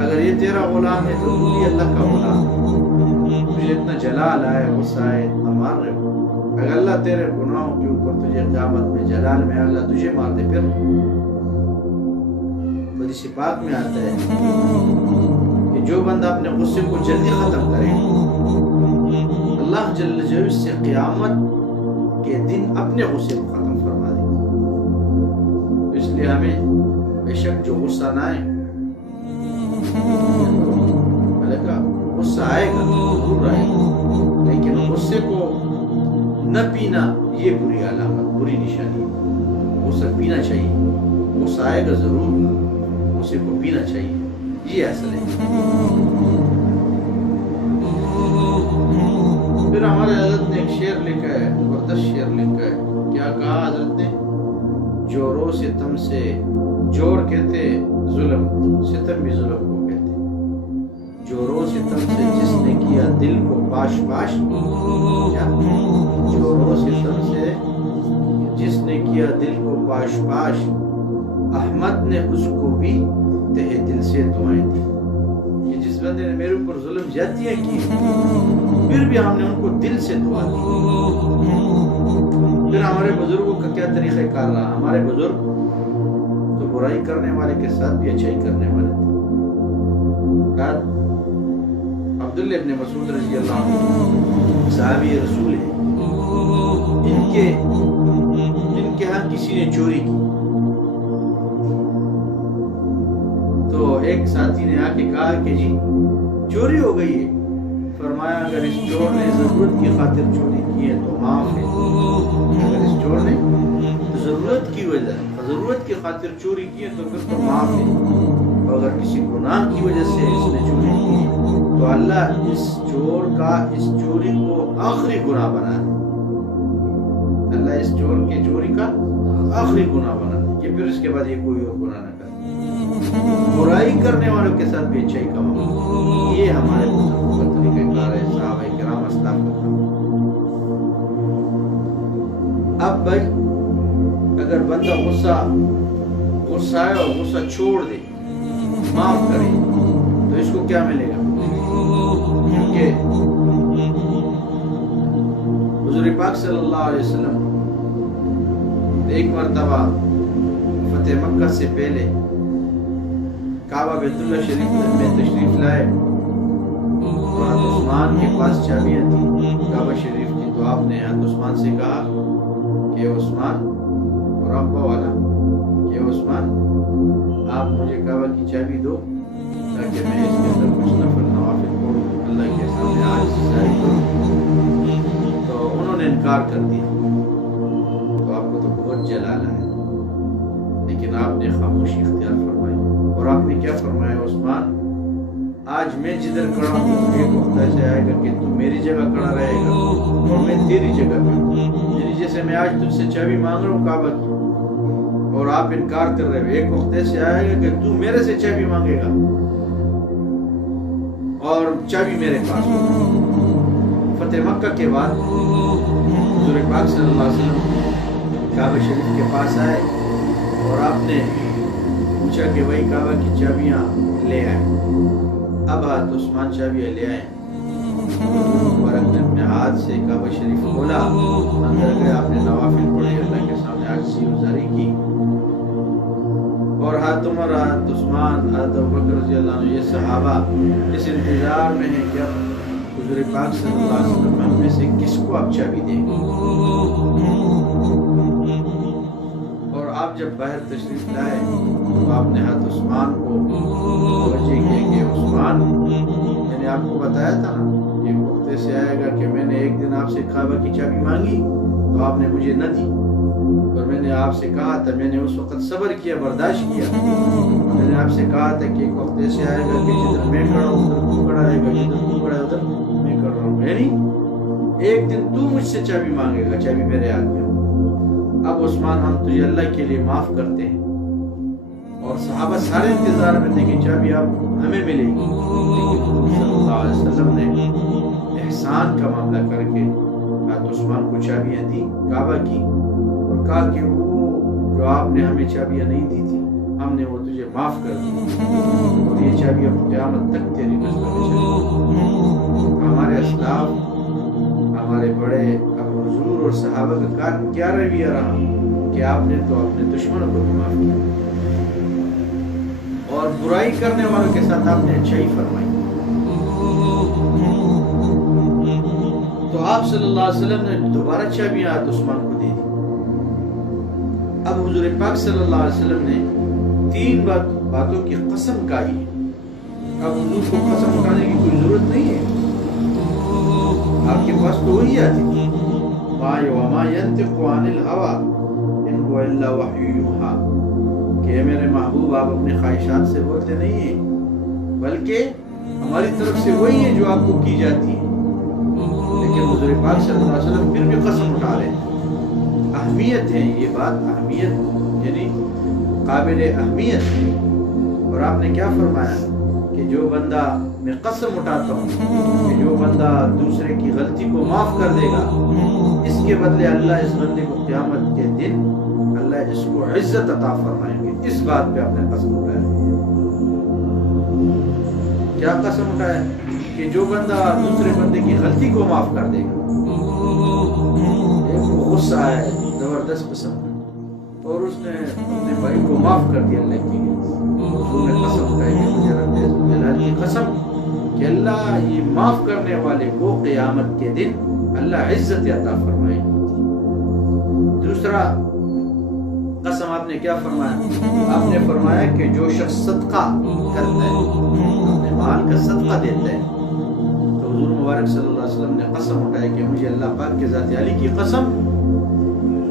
اگر یہ تیرا غلام ہے تو تو بھی اللہ کا غلام ہے، تجھے اتنا جلال آئے، غصہ آئے، اتنا مار رہے ہو، اگر اللہ تیرے گناہوں کے اوپر تجھے قیامت میں جلال میں اللہ تجھے مار دے پھر؟ حدیث پاک میں آتا ہے کہ جو بندہ اپنے غصے کو جلدی ختم کرے اللہ جل جلالہ سے قیامت کے دن اپنے غصے کو ختم فرما دے۔ اس لیے ہمیں بے شک جو غصہ نہ آئے، غصہ آئے گا ضرور آئے گا، لیکن غصے کو نہ پینا یہ بری علامت، بری نشانی ہے۔ غصہ پینا چاہیے، غصہ آئے گا ضرور، غصے کو پینا چاہیے، یہ اصل ہے۔ پھر ہمارے حضرت نے ایک شعر لکھا ہے، زبردست شعر لکھا ہے۔ کیا کہا حضرت نے؟ جورو ستم سے، جور کہتے ظلم، ستم بھی ظلم کو کہتے، جورو ستم سے جس نے کیا دل کو پاش پاش، جورو ستم سے جس نے کیا دل کو پاش پاش، احمد نے اس کو بھی تہہ دل سے دعائیں دی۔ کہ جس بندے نے میرے اوپر ظلم زیادتیاں کی پھر بھی ہم نے ان کو دل سے دعا دی۔ پھر ہمارے بزرگوں کا کیا طریقہ کار رہا؟ ہمارے بزرگ تو برائی کرنے والے کے ساتھ بھی اچھائی کرنے والے تھے۔ عبداللہ ابن مسعود رضی اللہ عنہ صحابی رسول ہیں، ان کے ہاں کسی نے چوری کی تو ایک ساتھی نے آ کے کہا کہ جی چوری ہو گئی ہے۔ فرمایا اگر اس چور نے ضرورت کی خاطر چوری کی ہے تو معاف ہے، اگر اس چور نے ضرورت کی وجہ ضرورت کی خاطر چوری کی ہے تو پھر تو معاف ہے، اور اگر کسی گناہ کی وجہ سے اس نے چوری کی ہے تو اللہ اس چوری کو آخری گناہ بنا دے، اللہ اس چور کے چوری کا آخری گناہ بنا دے کہ پھر اس کے بعد یہ کوئی اور گناہ نہ کرے۔ برائی کرنے والوں کے ساتھ بھی اچھائی کا موقع، یہ ہمارے بزرگوں کا طریقہ کار ہے، صحابہ کرام اسلاف کا تھا۔ اب بھائی اگر بندہ غصہ آئے اور غصہ چھوڑ دے، معاف کرے تو اس کو کیا ملے گا؟ کیونکہ حضور پاک صلی اللہ علیہ وسلم ایک مرتبہ فتح مکہ سے پہلے کعبہ بیت اللہ شریف میں تشریف لائے حضرت عثمان کے پاس چابیاں تھیں کعبہ شریف کی، تو آپ نے حضرت عثمان سے کہا کہ عثمان، اور ابا والا کہ عثمان آپ مجھے کعبہ کی چابی دو تاکہ میں اس کے اندر کچھ نفل نوافل پڑھوں، اللہ کے سامنے آج ظاہر کروں۔ تو انہوں نے انکار کر دیا۔ تو آپ کو تو بہت جلال ہے، لیکن آپ نے خاموشی اختیار فرمائی، اور آپ نے کیا فرمایا؟ عثمان آج میں جدھر کھڑا ہوں ایک وقت ایسے آئے گا کہ تو میری جگہ کھڑا رہے گا اور میں تیری جگہ کھڑا، یعنی جیسے میں آج تجھ سے چابی مانگ رہا ہوں کعبہ کی اور آپ انکار کر رہے ہو، ایک وقت ایسے آئے گا کہ تو میرے سے چابی مانگے گا اور چابی میرے پاس ہوگی۔ فتح مکہ کے بعد حضور پاک صلی اللہ علیہ وسلم کعبہ شریف کے پاس آئے اور آپ نے پوچھا کہ بھائی کعبہ کی چابیاں لے آئے۔ اب حضرت عثمان چابیاں لے آئے، مبارک نے اپنے ہاتھ سے کعبہ شریف کھولا، اندر گئے، آپ نے نوافل پڑھے، اللہ کے سامنے عاجزی گزاری کی، اور حضرت عمر، حضرت عثمان، حضرت ابوبکر رضی اللہ عنہ، یہ صحابہ اس انتظار میں ہیں کہ حضور پاک صلی اللہ علیہ وسلم ہم میں سے کس کو آپ چابی دیں گے۔ اور آپ جب باہر تشریف لائے تو آپ نے حضرت عثمان کو توجہ کی کہ عثمان، میں نے آپ کو بتایا تھا نا ایک وقت ایسے آئے گا کہ میں نے ایک دن آپ سے کعبہ کی چابی مانگی تو آپ نے مجھے نہ دی، اور میں نے آپ سے کہا تھا، میں نے اس وقت صبر کیا، برداشت کیا، میں نے آپ سے کہا تھا کہ ایک وقت ایسے آئے گا کہ جدھر میں کھڑا ہوں ادھر تو کھڑا رہے گا، جدھر تو کھڑا ہے ادھر میں کھڑا رہا ہوں، یعنی ایک دن تو مجھ سے چابی مانگے گا، چابی میرے ہاتھ میں۔ اب عثمان ہم تجھے اللہ کے لیے معاف کرتے ہیں، اور صحابہ سارے انتظار میں تھے کہ چابی آپ ہمیں ملے گی، لیکن صلی اللہ علیہ وسلم نے احسان کا معاملہ کر کے حضرت عثمان کو چابیاں دی کعبہ کی، اور کہا کہ وہ جو آپ نے ہمیں چابیاں نہیں دی تھی ہم نے وہ تجھے معاف کر دی، اور یہ چابیاں قیامت تک تیری نسلوں میں چلیں۔ ہمارے اسلاف، ہمارے بڑے اب حضور اور صحابہ کا کیا رویہ رہا کہ آپ نے تو اپنے دشمنوں کو بھی معاف کیا، اور برائی کرنے والوں کے ساتھ آپ نے اچھائی فرمائی۔ تو آپ صلی اللہ علیہ وسلم نے دوبارہ چابیاں حضرت عثمان کو دے دی۔ اب حضور پاک صلی اللہ علیہ وسلم نے 3 باتوں کی قسم کھائی ہے۔ اب حضور کو قسم اٹھانے کی کوئی ضرورت نہیں ہے، آپ کے پاس تو وہی آتی تھی، وَمَا يَنْتِقُ عَنِ الْهَوَىٰ إِنْ هُوَ إِلَّا وَحْيٌ يُوحَىٰ، کہ میرے محبوب آپ اپنے خواہشات سے بولتے نہیں ہیں، بلکہ ہماری طرف سے وہی ہے جو آپ کو کی جاتی ہے۔ لیکن حضور پاک صلی اللہ علیہ وسلم پھر بھی قسم اٹھا رہے ہیں۔ اہمیت ہے یہ بات، اہمیت یعنی قابل اہمیت ہے۔ اور آپ نے کیا فرمایا کہ جو بندہ، میں قسم اٹھاتا ہوں کہ جو بندہ دوسرے کی غلطی کو معاف کر دے گا، اس کے بدلے اللہ اس بندے کو قیامت کے دن اللہ اس کو عزت عطا فرمائیں گے۔ اس بات پہ آپ نے قسم اٹھایا۔ کیا قسم اٹھایا؟ کہ جو بندہ دوسرے بندے کی غلطی کو معاف کر دے گا، غصہ ہے زبردست قسم، اور اس نے اپنے بھائی کو معاف کر دیا اللہ کے لیے، حضور نے قسم اٹھائی کہ مجھے رب جلال کی قسم کہ اللہ یہ معاف کرنے والے کو قیامت کے دن اللہ عزت عطا فرمائے۔ دوسرا قسم آپ نے کیا فرمایا؟ آپ نے فرمایا کہ جو شخص صدقہ کرتا ہے، اپنے مال کا صدقہ دیتا ہے، تو حضور مبارک صلی اللہ علیہ وسلم نے قسم اٹھائی کہ مجھے اللہ پاک کے ذات علی کی قسم،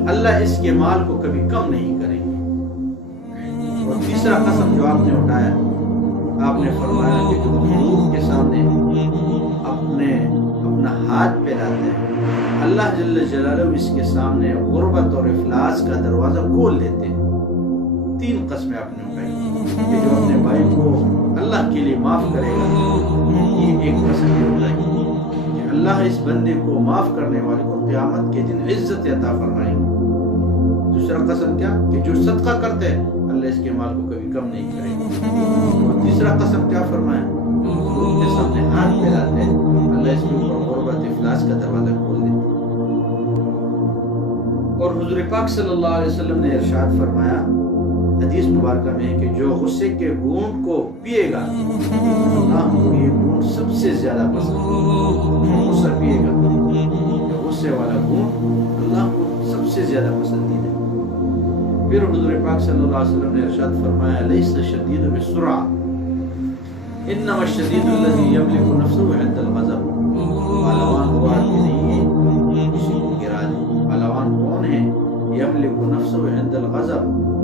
اللہ اس کے مال کو کبھی کم نہیں کریں گے۔ اور تیسرا قسم جو آپ نے اٹھایا، آپ نے فرمایا کہ جو مخلوق کے سامنے اپنا ہاتھ پھیلاتا ہے، اللہ جل جلالہ اس کے سامنے غربت اور افلاس کا دروازہ کھول دیتے ہیں۔ 3 قسمیں آپ نے اٹھائی کہ جو اپنے بھائی کو اللہ کے لیے معاف کرے گا، یہ ایک قسم یہ اٹھائی کہ اللہ اس بندے کو معاف کرنے والے کو قیامت کے دن عزت عطا فرمائیں گے۔ دوسرا قسم کیا؟ کہ جو صدقہ کرتے ہیں اللہ اس کے مال کو کبھی کم نہیں کرے گا۔ اور تیسرا قسم کیا فرمایا؟ ان کے سامنے ہاتھ پھیلاتے ہیں، اللہ اس کے اوپر غربت افلاس کا دروازہ کھول دیتے۔ اور حضور پاک صلی اللہ علیہ وسلم نے ارشاد فرمایا حدیث مبارکہ میں ہے کہ جو غصے کے گھونٹ کو پیے گا اللہ کو یہ گھونٹ سب سے زیادہ پسند ہے. غصہ پیے گا غصے والا گھونٹ اللہ کو سب سے زیادہ پسندیدہ ہے. پھر حضور پاک صلی اللہ علیہ وسلم نے ارشاد فرمایا لیس الشدید بالسرعہ انما الشدید الذی یملک نفسه عند الغضب. پہلوان ہوا کہ نہیں ہے کسی کو گرا دے. پہلوان کون ہے؟ یملک نفسه عند الغضب،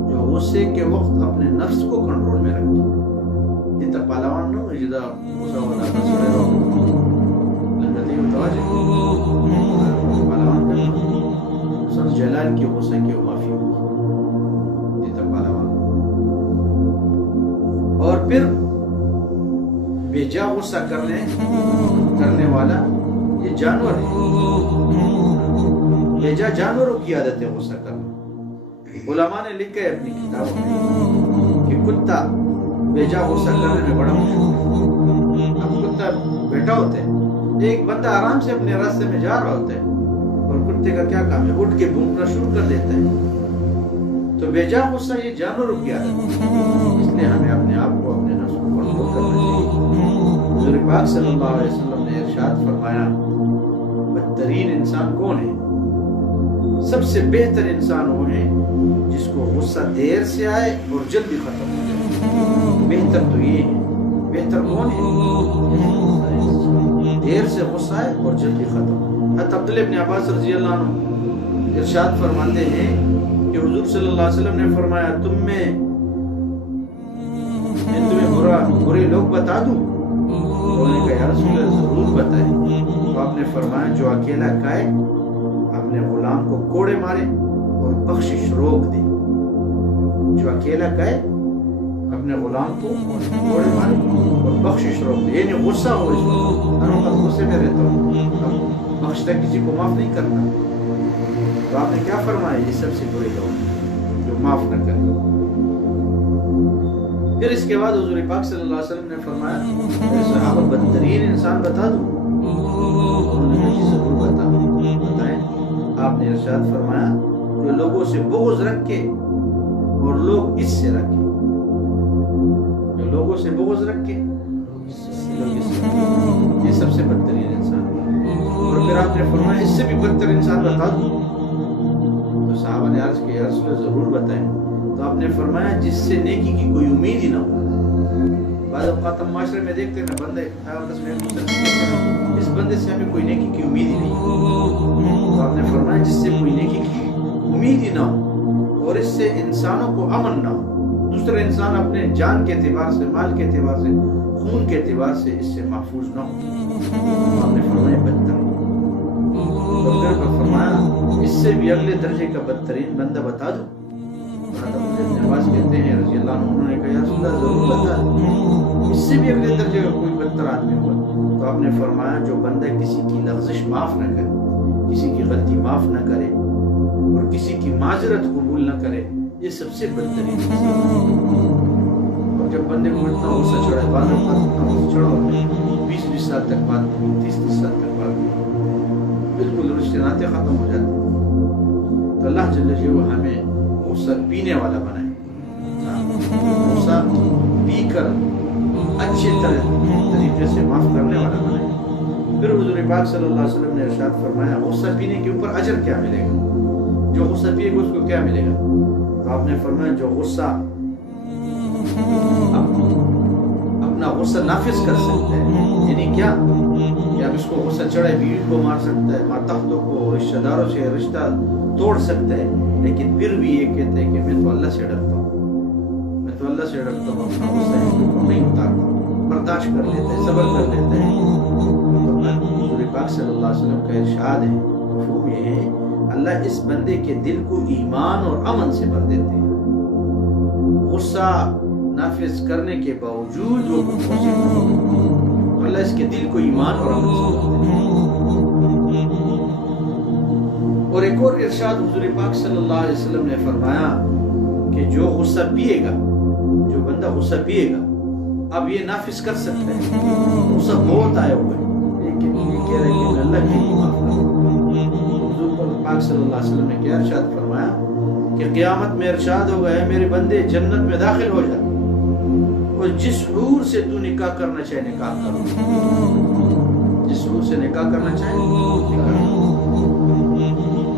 جو غصے کے وقت اپنے نفس کو کنٹرول میں رکھے. یہ تو پہلوان نو جدا غصہ والا سڑے رہو لنگتے متوجہ پہلوان کا سب جلال کی غصے کی معافی ہوگی. یہ تو پہلوان. اور پھر بے جا غصہ کرنے والا یہ جانور ہے. بے جا جانوروں کی عادت ہے غصہ کرنا. علماء نے لکھا ہے اپنی کتابوں میں کہ کتا بے جا غصہ کرنے میں بڑا مشہور ہے. اب کتا بیٹھا ہوتا ہے، ایک بندہ آرام سے اپنے راستے میں جا رہا ہوتا ہے اور کتے کا کیا کام ہے؟ اٹھ کے بھونکنا شروع کر دیتا ہے. تو بے جا غصہ یہ جانوروں کی عادت ہے. اس لیے ہمیں اپنے آپ کو اپنے نفس کو کنٹرول کرنا چاہیے. حضور پاک صلی اللہ علیہ وسلم نے ارشاد فرمایا بدترین انسان کون ہے؟ سب سے بہتر انسان وہ ہے جس کو غصہ دیر سے آئے اور جلدی ختم ہو جائے. بہتر تو یہ ہے. بہتر کون ہے؟ دیر سے غصہ آئے اور جلدی ختم. حضرت عبداللہ ابن عباس رضی اللہ عنہ ارشاد فرماتے ہیں کہ حضور صلی اللہ علیہ وسلم نے فرمایا میں تمہیں برے لوگ بتا دوں؟ انہوں نے کہا یا رسول اللہ ضرور بتائیں. تو آپ نے فرمایا جو اکیلا کھائے اپنے غلام کو کوڑے مارے اور بخشش روک دے. جو اکیلا کھائے اپنے غلام کو کوڑے مارے اور بخشش روک دے. یعنی غصہ ہو اس کو ہر وقت غصے میں رہتا ہوں، بخشتا کسی کو معاف نہیں کرتا. تو آپ نے کیا فرمایا؟ یہ سب سے برے لوگ جو معاف نہ کرتے. پھر اس کے بعد حضور پاک صلی اللہ علیہ وسلم نے فرمایا میرے صحابہ بدترین انسان بتا دوں؟ انہوں نے کہا ضرور بتائیں. آپ نے ارشاد فرمایا جو لوگوں سے بغض رکھے اور لوگ اس سے رکھے. جو لوگوں سے بغض رکھے یہ سب سے بدترین انسان ہے. اور پھر آپ نے فرمایا اس سے بھی بدتر انسان بتا دوں؟ تو صحابہ نے عرض کیا یا رسول اللہ ضرور بتائیں. تو آپ نے فرمایا جس سے نیکی کی کوئی امید ہی نہ ہو. بعض اوقات ہم معاشرے میں دیکھتے ہیں بندے اس بندے سے ہمیں کوئی نیکی کی امید ہی نہیں. تو آپ نے فرمایا جس سے کوئی نیکی کی امید ہی نہ ہو اور اس سے انسانوں کو امن نہ ہو. دوسرے انسان اپنے جان کے اعتبار سے، مال کے اعتبار سے، خون کے اعتبار سے اس سے محفوظ نہ ہو. آپ نے فرمایا بدتر. تو پھر فرمایا اس سے بھی اگلے درجے کا بدترین بندہ بتا دوں؟ نواز کہتے ہیں رضی اللہ عنہ، انہوں نے کہا یا رسول اللہ ضرور بتا دیں اس سے بھی اگلے درجے کا کوئی بدتر آدمی ہوا. تو آپ نے فرمایا جو بندہ کسی کی لغزش معاف نہ کرے، کسی کی غلطی معاف نہ کرے اور کسی کی معذرت قبول نہ کرے یہ سب سے بدترین ہے. اور جب بندے کو اتنا غصہ چڑھا ہے، بعد میں چڑھا ہوتا ہے 20 سال تک بات نہیں، 30 سال تک بات نہیں، بالکل رشتے ناطے ختم ہو جاتے. تو اللہ جل جلالہ ہمیں غصہ پینے والا بنائے، غصہ پی کر اچھے طریقے سے معاف کرنے والا بنائے. پھر حضور پاک صلی اللہ علیہ وسلم نے ارشاد فرمایا غصہ پینے کے اوپر اجر کیا ملے گا؟ جو غصہ پیے گا اس کو کیا ملے گا؟ تو آپ نے فرمایا جو غصہ اپنا غصہ نافذ کر سکتا ہے، یعنی کیا کہ اب اس کو غصہ چڑھے بیوی کو مار سکتا ہے، ماتحتوں کو، رشتہ داروں سے رشتہ توڑ سکتا ہے، لیکن پھر بھی یہ کہتا ہے کہ میں تو اللہ سے ڈرتا ہوں، میں تو اللہ سے ڈرتا ہوں، اپنا غصہ نہیں اتارتا، برداشت کر لیتا ہے، صبر کر لیتا ہے. تو حضور پاک صلی اللہ علیہ وسلم کا ارشاد ہے، مفہوم یہ ہے اللہ اس بندے کے دل کو ایمان اور امن سے بھر دیتے ہیں. غصہ نافذ کرنے کے باوجود وہ تو اللہ اس کے دل کو ایمان اور امن سے بھر دیتے ہیں. اور ایک اور ارشاد حضور پاک صلی اللہ علیہ وسلم نے فرمایا کہ جو غصہ پیے گا، جو بندہ غصہ پیے گا اب یہ نافذ کر سکتا ہے، غصہ بہت آیا ہوا ہے لیکن یہ کہہ رہے کہ اللہ کے لیے معاف کر. حضور پاک صلی اللہ علیہ وسلم نے کیا ارشاد فرمایا کہ قیامت میں ارشاد ہوگا اے میرے بندے جنت میں داخل ہو جا، اور جس حور سے تو نکاح کرنا چاہے نکاح کرو، جس حور سے نکاح کرنا چاہے نکاح کرو،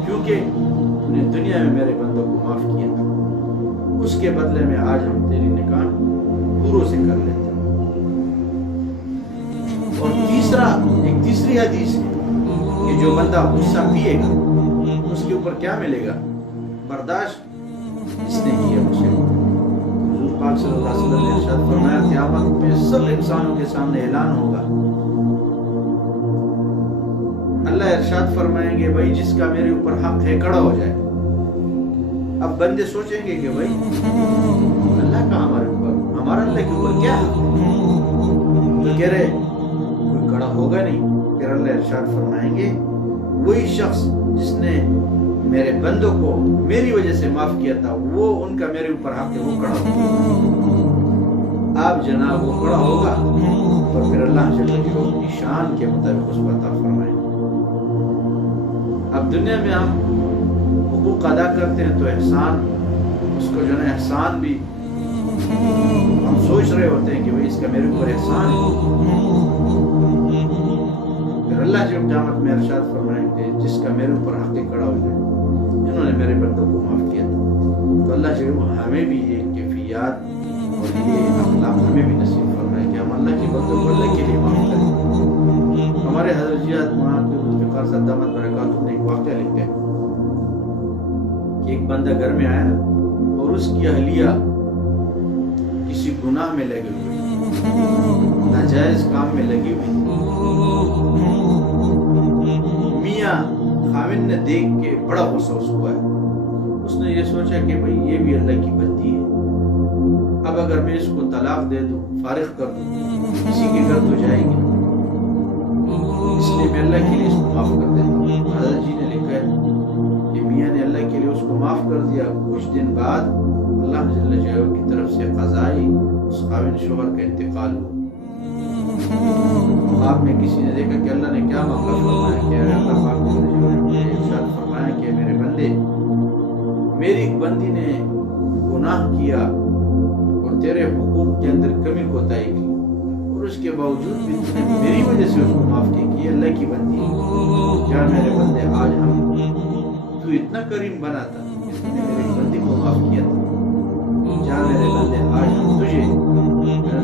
کیونکہ تو نے دنیا میں میرے بندوں کو معاف کیا تھا، اس کے بدلے میں آج ہم تیری نکاح حوروں سے کر لیتے ہیں۔ اور ایک تیسری حدیث ہے کہ جو بندہ غصہ پیے گا اس کے اوپر کیا ملے گا؟ برداشت اس نے کیا اسے۔ حضور پاک صلی اللہ علیہ وسلم نے ارشاد فرمایا قیامت میں سب انسانوں کے سامنے اعلان ہوگا، اللہ ارشاد فرمائیں گے بھائی جس کا میرے اوپر حق ہے کھڑا ہو جائے۔ اب بندے سوچیں گے کہ بھائی اللہ کا ہمارے اوپر، ہمارا اللہ کے اوپر کیا حق ہے؟ تو کہہ رہے کوئی کھڑا ہوگا نہیں۔ پھر اللہ ارشاد فرمائیں گے وہی شخص جس نے میرے بندوں کو میری وجہ سے معاف کیا تھا وہ ان کا میرے اوپر حق ہے، وہ کھڑا ہوگا۔ آپ جناب وہ کھڑا ہوگا اور پھر اللہ جل جلالہ اپنی شان کے مطابق اس کو عطا فرمائیں۔ اب دنیا میں ہم حقوق ادا کرتے ہیں تو احسان، اس کو جو ہے احسان بھی ہم سوچ رہے ہوتے ہیں کہ اس کا میرے اوپر احسان ہے۔ پھر اللہ جب قیامت میں ارشاد فرمائیں کہ جس کا میرے اوپر حق کھڑا ہو جائے، انہوں نے میرے بندوں کو معاف کیا تھا۔ تو اللہ جو ہمیں بھی یہ کیفیات اور یہ اخلاق ہمیں بھی نصیب فرمائے کہ ہم اللہ کے بندوں کو اللہ کے لیے معاف کریں۔ ہمارے حضرت جیات وہاں کے افتخار صدامت برکاتہ نے ایک واقعہ لکھا ہے کہ ایک بندہ گھر میں آیا اور اس کی اہلیہ کسی گناہ میں لگے ہوئے، ناجائز کام میں لگی ہوئی۔ میاں خاوند نے دیکھ کے بڑا غصہ ہوا ہے، اس نے یہ سوچا کہ بھئی یہ بھی اللہ کی بندی ہے، اب اگر میں اس کو طلاق دے دوں، فارغ کر دوں، کسی کے گھر تو جائے گی، اس لیے میں اللہ کے لیے اس کو معاف کر دیتا ہوں۔ حضرت جی نے لکھا ہے کہ میاں نے اللہ کے لیے اس کو معاف کر دیا۔ کچھ دن بعد اللہ جل جلالہ کی طرف سے قضا آئی، اس خاوند شوہر کا انتقال ہوا۔ خواب میں کسی نے دیکھا کہ اللہ نے کیا معاملہ فرمایا کہ اللہ پاک نے ارشاد فرمایا کہ میرے بندے، میری ایک بندی نے گناہ کیا اور تیرے حقوق کے اندر کمی کوتاہی کی، اور اس کے باوجود بھی تو نے میری وجہ سے اس کو معاف کی، اللہ کی بندی ہے۔ کیا میرے بندے آج ہم تو اتنا کریم بنا تھا کہ تو نے میری بندی کو معاف کیا تھا، کیا میرے بندے آج ہم تجھے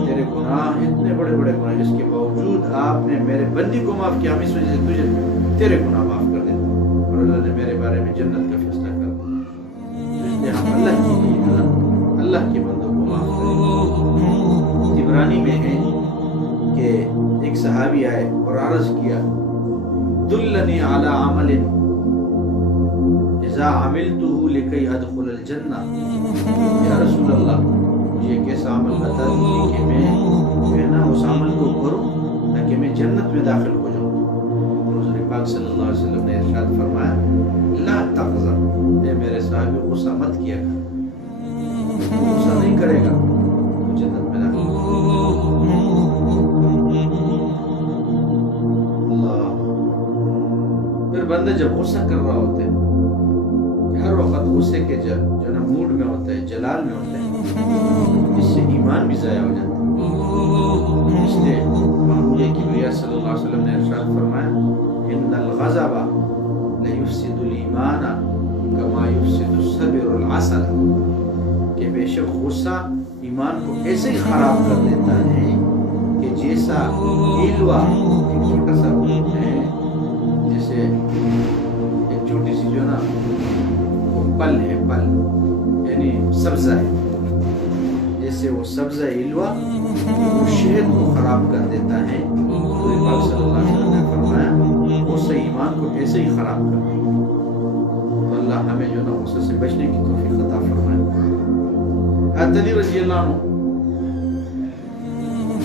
تیرے گناہ اتنے بڑے بڑے گناہ جس کے باوجود آپ نے میرے بندی کو معاف کیا، ہم اس وجہ سے تجھے تیرے گناہ معاف کر دیتے اور اللہ نے میرے بارے میں جنت کا فیصلہ کر دیا۔ اس لیے ہم اللہ کے لیے اللہ کے بندوں کو معاف کریں۔ عبرانی میں ہے کہ ایک صحابی آئے اور عرض کیا دلنی علی عمل اذا عملته لکی ادخل الجنہ، یا رسول اللہ مجھے ایک ایسا عمل بتا دیجیے کہ میں اس عمل کو کروں تاکہ میں جنت میں داخل ہو جاؤں۔ حضور پاک صلی اللہ علیہ وسلم نے ارشاد فرمایا لا تغضب، اے میرے صحابی غصہ مت کیا کر، غصہ نہیں کرے گا تو جنت میں داخل ہو۔ اللہ، پھر بندہ جب غصہ کر رہا ہوتا ہے، ہر وقت غصے کے جو نا موڈ میں ہوتا ہے، جلال میں ہوتا ہے، اس سے ایمان بھی ضائع ہو جاتا ہے۔ اس لیے محبوب کبریا صلی اللہ علیہ وسلم نے ارشاد فرمایا ان الغضب لیفسد الایمان کما یفسد الصبر العسل، کہ بے شک غصہ ایمان کو ایسے ہی خراب کر دیتا ہے کہ جیسا ہیلوا، ایک چھوٹا سا جیسے ایک چھوٹی سی جو نا پل ہے، پل یعنی سبزہ ہے، جیسے وہ سبزہ ہلوا وہ شہد کو خراب کر دیتا ہے، حضور پاک صلی اللہ علیہ وسلم نے فرمایا غصہ ایمان کو ایسے ہی خراب کر دے۔ تو اللہ ہمیں جو نا غصے سے بچنے کی توفیق عطا فرمائے۔ حضرت علی رضی اللہ عنہ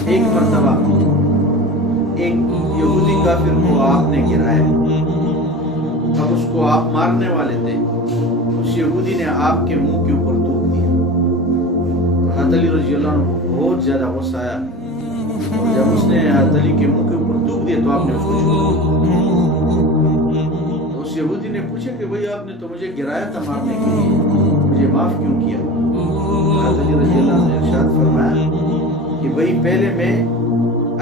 ایک مرتبہ ایک یہودی کافر کو آپ نے گرایا، اب اس کو آپ مارنے والے تھے، اس یہودی نے آپ کے منہ کے اوپر تھوک دیا۔ حضرت علی رضی اللہ عنہ کو بہت زیادہ غصہ آیا، اور جب اس نے حضرت علی کے منہ کے اوپر تھوک دیا تو آپ نے اس کو چھوڑا۔ تو اس یہودی نے پوچھا کہ بھئی آپ نے تو مجھے گرایا تھا مارنے کے لیے، مجھے معاف کیوں کیا؟ حضرت علی رضی اللہ عنہ نے ارشاد فرمایا کہ بھائی پہلے میں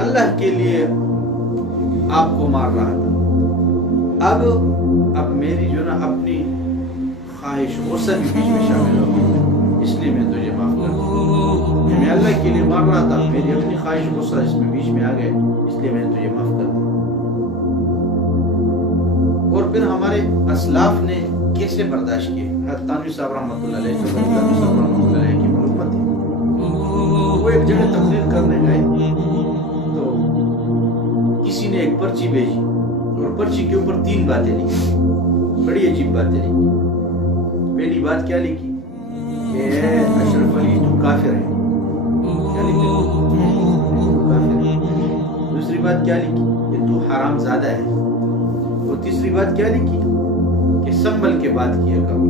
اللہ کے لیے آپ کو مار رہا تھا، اب میری جو نا اپنی خواہش غصہ بھی بیچ میں شامل ہو گئی، اس لیے میں تجھے معاف کر دیا۔ میں اللہ کے لیے مار رہا تھا، میری اپنی خواہش غصہ اس میں بیچ میں آ گئے، اس لیے میں نے تجھے معاف کر دیا۔ اور پھر ہمارے اسلاف نے کیسے برداشت کیے؟ حضرت تانوی صاحب رحمۃ اللہ علیہ کی معلومات ہے، وہ ایک جگہ تقریر کرنے گئے تو کسی نے ایک پرچی بھیجی اور پرچی کے اوپر 3 باتیں لکھی، بڑی عجیب باتیں لکھی۔ پہلی بات کیا لکھی کہ اشرف علی تو کافر ہے، کیا لکھی؟ کافر ہے۔ دوسری بات کیا لکھی کہ تو حرام زادہ ہے، اور تیسری بات کیا لکھی کہ سنبھل کے بات کیا کرو۔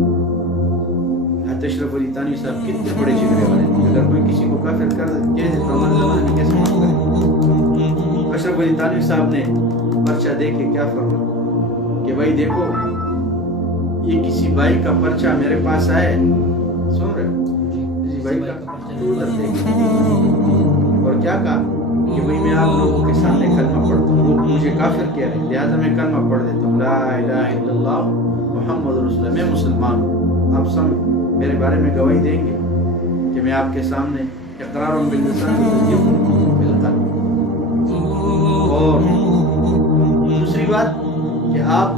حضرت اشرف علی تانوی صاحب کتنے بڑے جگرے والے تھے، اگر کوئی کسی کو کافر کہہ دے تو ہمارے زمانے میں کیسے معاف کرے؟ اشرف علی تانوی صاحب نے پرچہ دے کے کیا فرمایا کہ بھائی دیکھو یہ کسی بھائی کا پرچہ میرے پاس آئے، سن رہے کسی بھائی کا تو ادھر دیکھ، اور کیا کہا کہ بھائی میں آپ لوگوں کے سامنے کلمہ پڑھتا ہوں، وہ مجھے کافر کہہ رہے ہیں لہٰذا میں کلمہ پڑھ دیتا ہوں، لا الہ الا اللہ محمد رسول اللہ، میں مسلمان ہوں، آپ سب میرے بارے میں گواہی دیں گے کہ میں آپ کے سامنے اقرار باللسان و تصدیق بالقلب۔ اور دوسری بات کہ آپ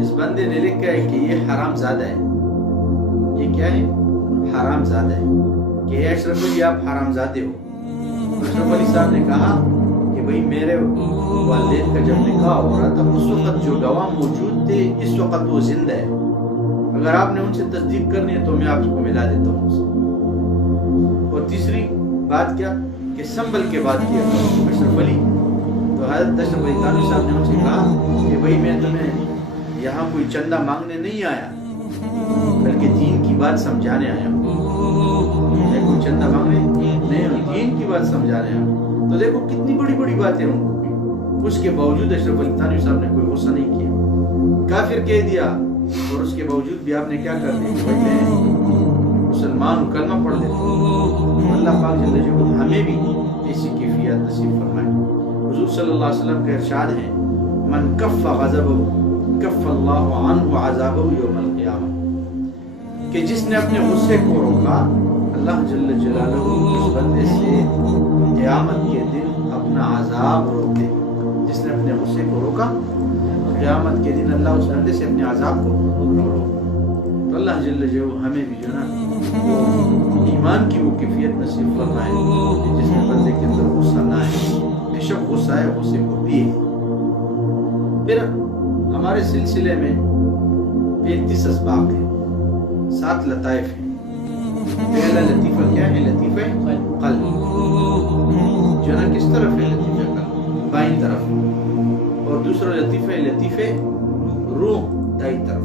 اس بندے نے لکھا ہے کہ یہ حرام زادہ ہے، یہ کیا ہے؟ حرام زادہ ہے، کہ اے اشرف علی آپ حرام زادے ہو۔ اشرف علی صاحب نے کہا کہ بھئی میرے والدین کا جب نکاح ہو رہا تھا اس وقت جو گواہ موجود تھے اس وقت وہ زندہ ہے، اگر آپ نے ان سے تصدیق کرنی ہے تو میں آپ کو ملا دیتا ہوں اسے۔ اور تیسری بات کیا کہ سنبھل کے بات کیا اشرف علی، تو حضرت اشرف علی تانوی صاحب نے ان سے کہا کہ بھئی میں تمہیں یہاں کوئی چندہ مانگنے نہیں آیا بلکہ دین کی بات سمجھانے آیا ہوں، میں کوئی چندہ مانگنے نہیں ہوں، دین کی بات سمجھانے آیا ہوں۔ تو دیکھو کتنی بڑی بڑی باتیں ان کو کی، اس کے باوجود اشرف علی تانوی صاحب نے کوئی غصہ نہیں کیا، کافر کہہ دیا، اور اس کے باوجود بھی آپ نے کیا کر دیا کہ بھائی میں مسلمان ہوں، کلمہ پڑھ دیتا ہوں۔ اللہ پاک جل جلالہ ہمیں بھی ایسی کیفیت نصیب فرمائے۔ حضور صلی اللہ علیہ وسلم کا ارشاد ہے من کف غضبہ کف اللہ عنہ عذابہ یوم القیامہ، کہ جس نے اپنے غصے کو روکا اللہ جل جلالہ اس بندے سے قیامت کے دن اپنا عذاب روک دے۔ جس نے اپنے غصے کو روکا قیامت کے دن اللہ اس بندے سے اپنے عذاب کو روک۔ تو اللہ جل جلالہ ہمیں بھی جو نا ایمان کی وہ کیفیت نصیب فرمائے کہ جس میں بندے کے اندر غصہ نہ آئے، بے شک غصہ ہے غصے کو پیے۔ پھر ہمارے سلسلے میں 35 اسباق ہیں، 7 لطائف ہیں۔ پہلا لطیفہ کیا ہے؟ لطیفہ قلب، جو نا کس طرف ہے؟ لطیفہ قلب بائیں طرف، اور دوسرا لطیفہ ہے لطیفہ روح دائیں طرف۔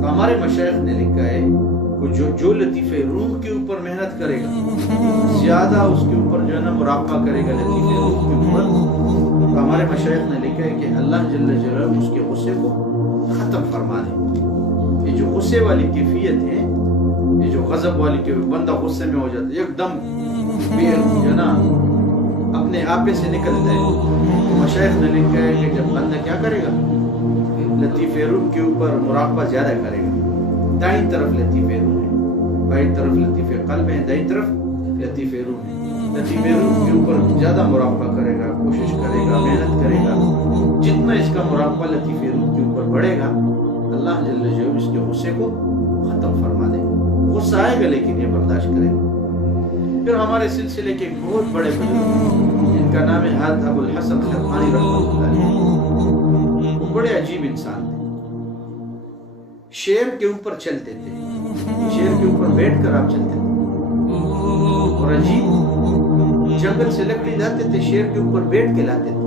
تو ہمارے مشائخ نے لکھا ہے کہ جو لطیفہ روح کے اوپر محنت کرے گا، زیادہ اس کے اوپر جو ہے نا مراقبہ کرے گا لطیفہ روح کے اوپر، تو ہمارے مشائخ نے لکھا ہے کہ اللہ جل جلالہ اس کے غصے کو ختم فرما دے۔ یہ جو غصے والی کیفیت ہے، یہ جو غضب والی کیفیت، بندہ غصے میں ہو جاتا ہے ایک دم پیر جو ہے نا اپنے آپے سے نکلتا ہے، تو مشائخ نے لکھا ہے کہ جب بندہ کیا کرے گا؟ لطیفہ روح کے اوپر مراقبہ زیادہ کرے گا۔ دائیں طرف لطیفہ روح ہے، بائیں طرف لطیفہ قلب ہے، دائیں طرف لطیفہ روح ہے۔ لطیفہ روح کے اوپر زیادہ مراقبہ کرے گا، کوشش کرے گا، محنت کرے گا، جتنا اس کا مراقبہ لطیفہ روح کے اوپر بڑھے گا اللہ جل جلالہ اس کے غصے کو ختم فرما دے گا۔ غصہ آئے گا لیکن یہ برداشت کرے گا۔ پھر ہمارے سلسلے کے ایک بہت بڑے بزرگ جن کا نام ہے حضرت ابو الحسن خرقانی رحمۃ اللہ علیہ، وہ بڑے عجیب انسان تھے، شیر کے اوپر چلتے تھے، شیر کے اوپر بیٹھ کر آپ چلتے تھے، اور عجیب جنگل سے لکڑی لاتے تھے، شیر کے اوپر بیٹھ کے لاتے تھے،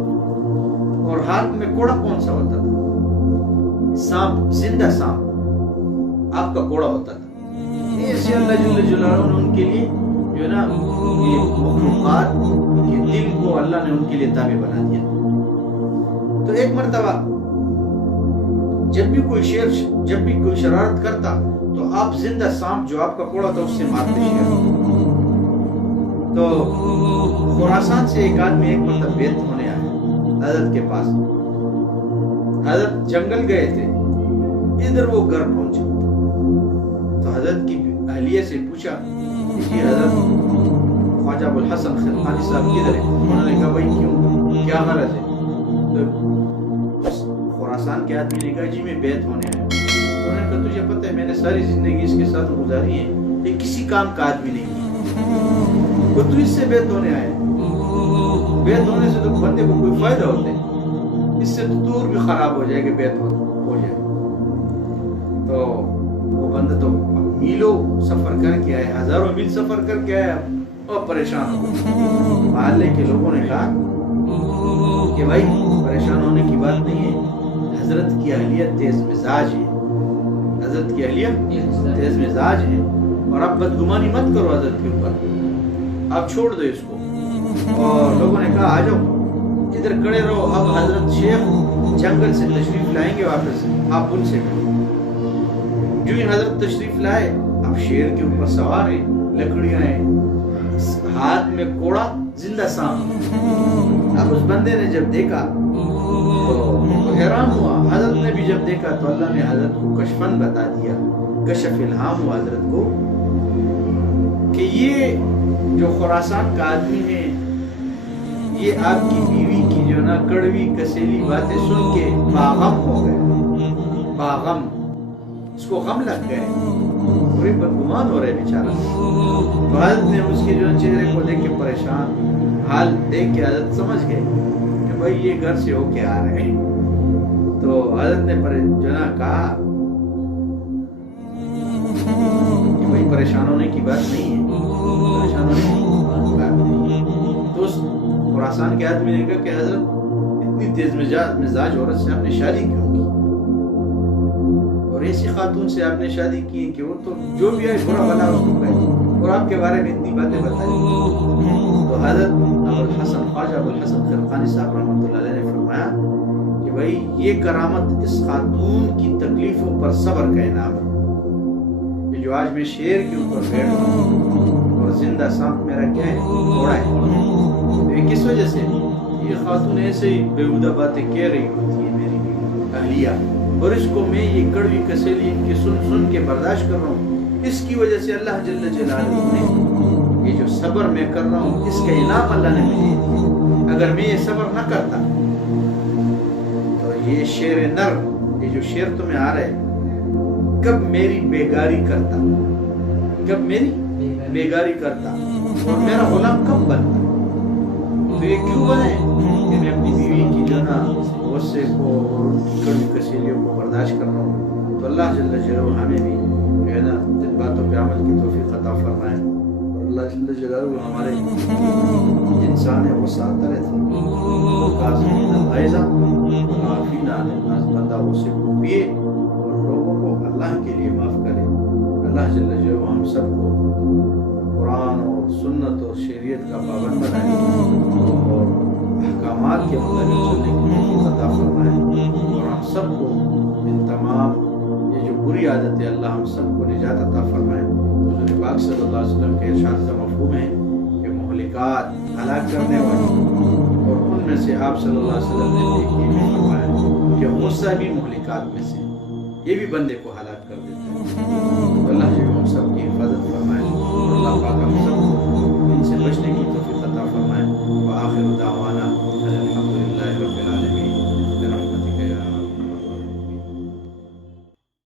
اور ہاتھ میں کوڑا کون سا ہوتا تھا؟ سانپ، زندہ سانپ آپ کا کوڑا ہوتا تھا۔ ایسے اللہ جل جلالہ نے ان کے لیے جو ہے نا یہ مخلوقات کے دل کو اللہ نے ان کے لیے تابع بنا دیا۔ تو ایک مرتبہ جب بھی کوئی شرارت کرتا تو آپ زندہ سانپ جو آپ کا کوڑا تھا اس سے مارتے شیر. تو خراسان سے ایک آدمی ایک مرتبہ بیت ہونے آیا حضرت کے پاس. حضرت جنگل گئے تھے, ادھر وہ گھر پہنچے تو حضرت کی اہلیہ سے پوچھا کہ حضرت خواجہ ابوالحسن خرقانی صاحب کدھر ہے؟ انہوں نے کہا بھائی کیوں, کیا غرض ہے؟ تو خراسان کے آدمی نے کہا جی میں بیت ہونے آیا. انہوں نے کہا تجھے پتہ ہے میں نے ساری زندگی اس کے ساتھ گزاری ہے, یہ کسی کام کا آدمی نہیں ہے, تو اس سے بیت ہونے آئے. بیت ہونے سے تو بندے کو کوئی فائدہ ہوتا ہے, اس سے تو دور بھی خراب ہو جائے کہ بیت ہو جائے. تو وہ بندہ تو میلوں سفر کر کے آئے, ہزاروں میل سفر کر کے آیا اور پریشان ہو. محلے کے لوگوں نے کہا کہ بھائی پریشان ہونے کی بات نہیں ہے, حضرت کی اہلیت تیز مزاج ہے, حضرت کی اہلیت تیز مزاج ہے, اور آپ بدگمانی مت کرو حضرت کے اوپر, آپ چھوڑ دو اس کو. اور لوگوں نے کہا آ جاؤ ادھر کھڑے رہو, اب حضرت شیخ جنگل سے تشریف لائیں گے واپس, آپ ان سے کرو. جو ہی حضرت تشریف لائے اب شیر کے اوپر سوار ہیں, لکڑیاں ہیں, ہاتھ میں کوڑا, زندہ سانپ. اب اس بندے نے جب دیکھا تو حیران ہوا, حضرت نے بھی جب دیکھا تو اللہ نے حضرت کو کشفن بتا دیا, کشف الہام ہوا حضرت کو کہ یہ جو خراسان کا آدمی ہے یہ آپ کی بیوی کی جو نا کڑوی کسیلی باتیں سن کے باغم ہو گئے, باغم, اس کو غم لگ گئے, پورے بدگمان ہو رہے بیچارہ. تو حضرت نے اس کے جو چہرے کو دیکھ کے پریشان حال دیکھ کے حضرت سمجھ گئے کہ بھائی یہ گھر سے ہو کے آ رہے ہیں. تو حضرت نے جو نا کہا کہ بھائی پریشان ہونے کی بات نہیں ہے, پریشان ہونے کی بات نہیں ہے. تو اس خراسان کے آدمی نے کہا کہ حضرت اتنی تیز مزاج عورت سے آپ نے شادی کیوں کی, اور ایسی خاتون سے آپ نے شادی کی کہ وہ تو جو بھی ہے برا بھلا اس کو کہے, اور آپ کے بارے میں اتنی باتیں بتائیں. تو حضرت ابوالحسن خواجہ ابوالحسن خرقانی صاحب رحمۃ اللہ علیہ نے فرمایا کہ بھائی یہ کرامت اس خاتون کی تکلیفوں پر صبر کا انعام ہے. یہ جو آج میں شیر کے اوپر بیٹھ رہا ہوں اور زندہ سانپ میرا کیا ہے, گھوڑا ہے. یہ کس وجہ سے, یہ خاتون ایسے ہی بیہودہ باتیں کہہ رہی ہوتی ہے میری اہلیہ, اور اس کو میں یہ کڑوی کسیلی ان کی سن سن کے برداشت کر رہا ہوں. اس کی وجہ سے اللہ جل جلالہ نے یہ جو صبر میں کر رہا ہوں اس کا انعام اللہ نے مجھے دیا. اگر میں یہ صبر نہ کرتا تو یہ شیر نر, یہ جو شیر تمہیں آ رہا ہے, کب میری بیگاری کرتا, کب میری بیگاری کرتا, اور میرا غلام کب بنتا. تو یہ کیوں بنے کہ میں اپنی بیوی کی جو نا غصے کو اور کڑوی کسیلیوں کو برداشت کر رہا ہوں. تو اللہ جل جلالہ ہمیں بھی ہے نا جن باتوں پہ عمل کی توفیق عطا فرمائے, اور اللہ جل جلالہ ہمارے انسان ہے وہ ساتھ رہتے کاظمین الغیظ والعافین عن الناس, بندہ غصے کو پیے اور لوگوں کو اللہ کے لیے معاف کرے. اللہ جل جلالہ ہم سب کو قرآن اور سنت اور شریعت کا پابند بنائے اور احکامات کے مطابق چلنے کی توفیق عطا فرمائے, اور ہم سب کو ان تمام یہ جو بری عادت ہے اللہ ہم سب کو نجات عطا فرمائے. حضور پاک صلی اللہ علیہ وسلم کے ارشاد کا مفہوم ہے کہ مہلکات ہلاک کرنے والی, اور ان میں سے آپ صلی اللہ علیہ وسلم نے یہ بھی فرمایا کہ غصہ بھی مہلکات میں سے, یہ بھی بندے کو ہلاک کر دیتا ہے.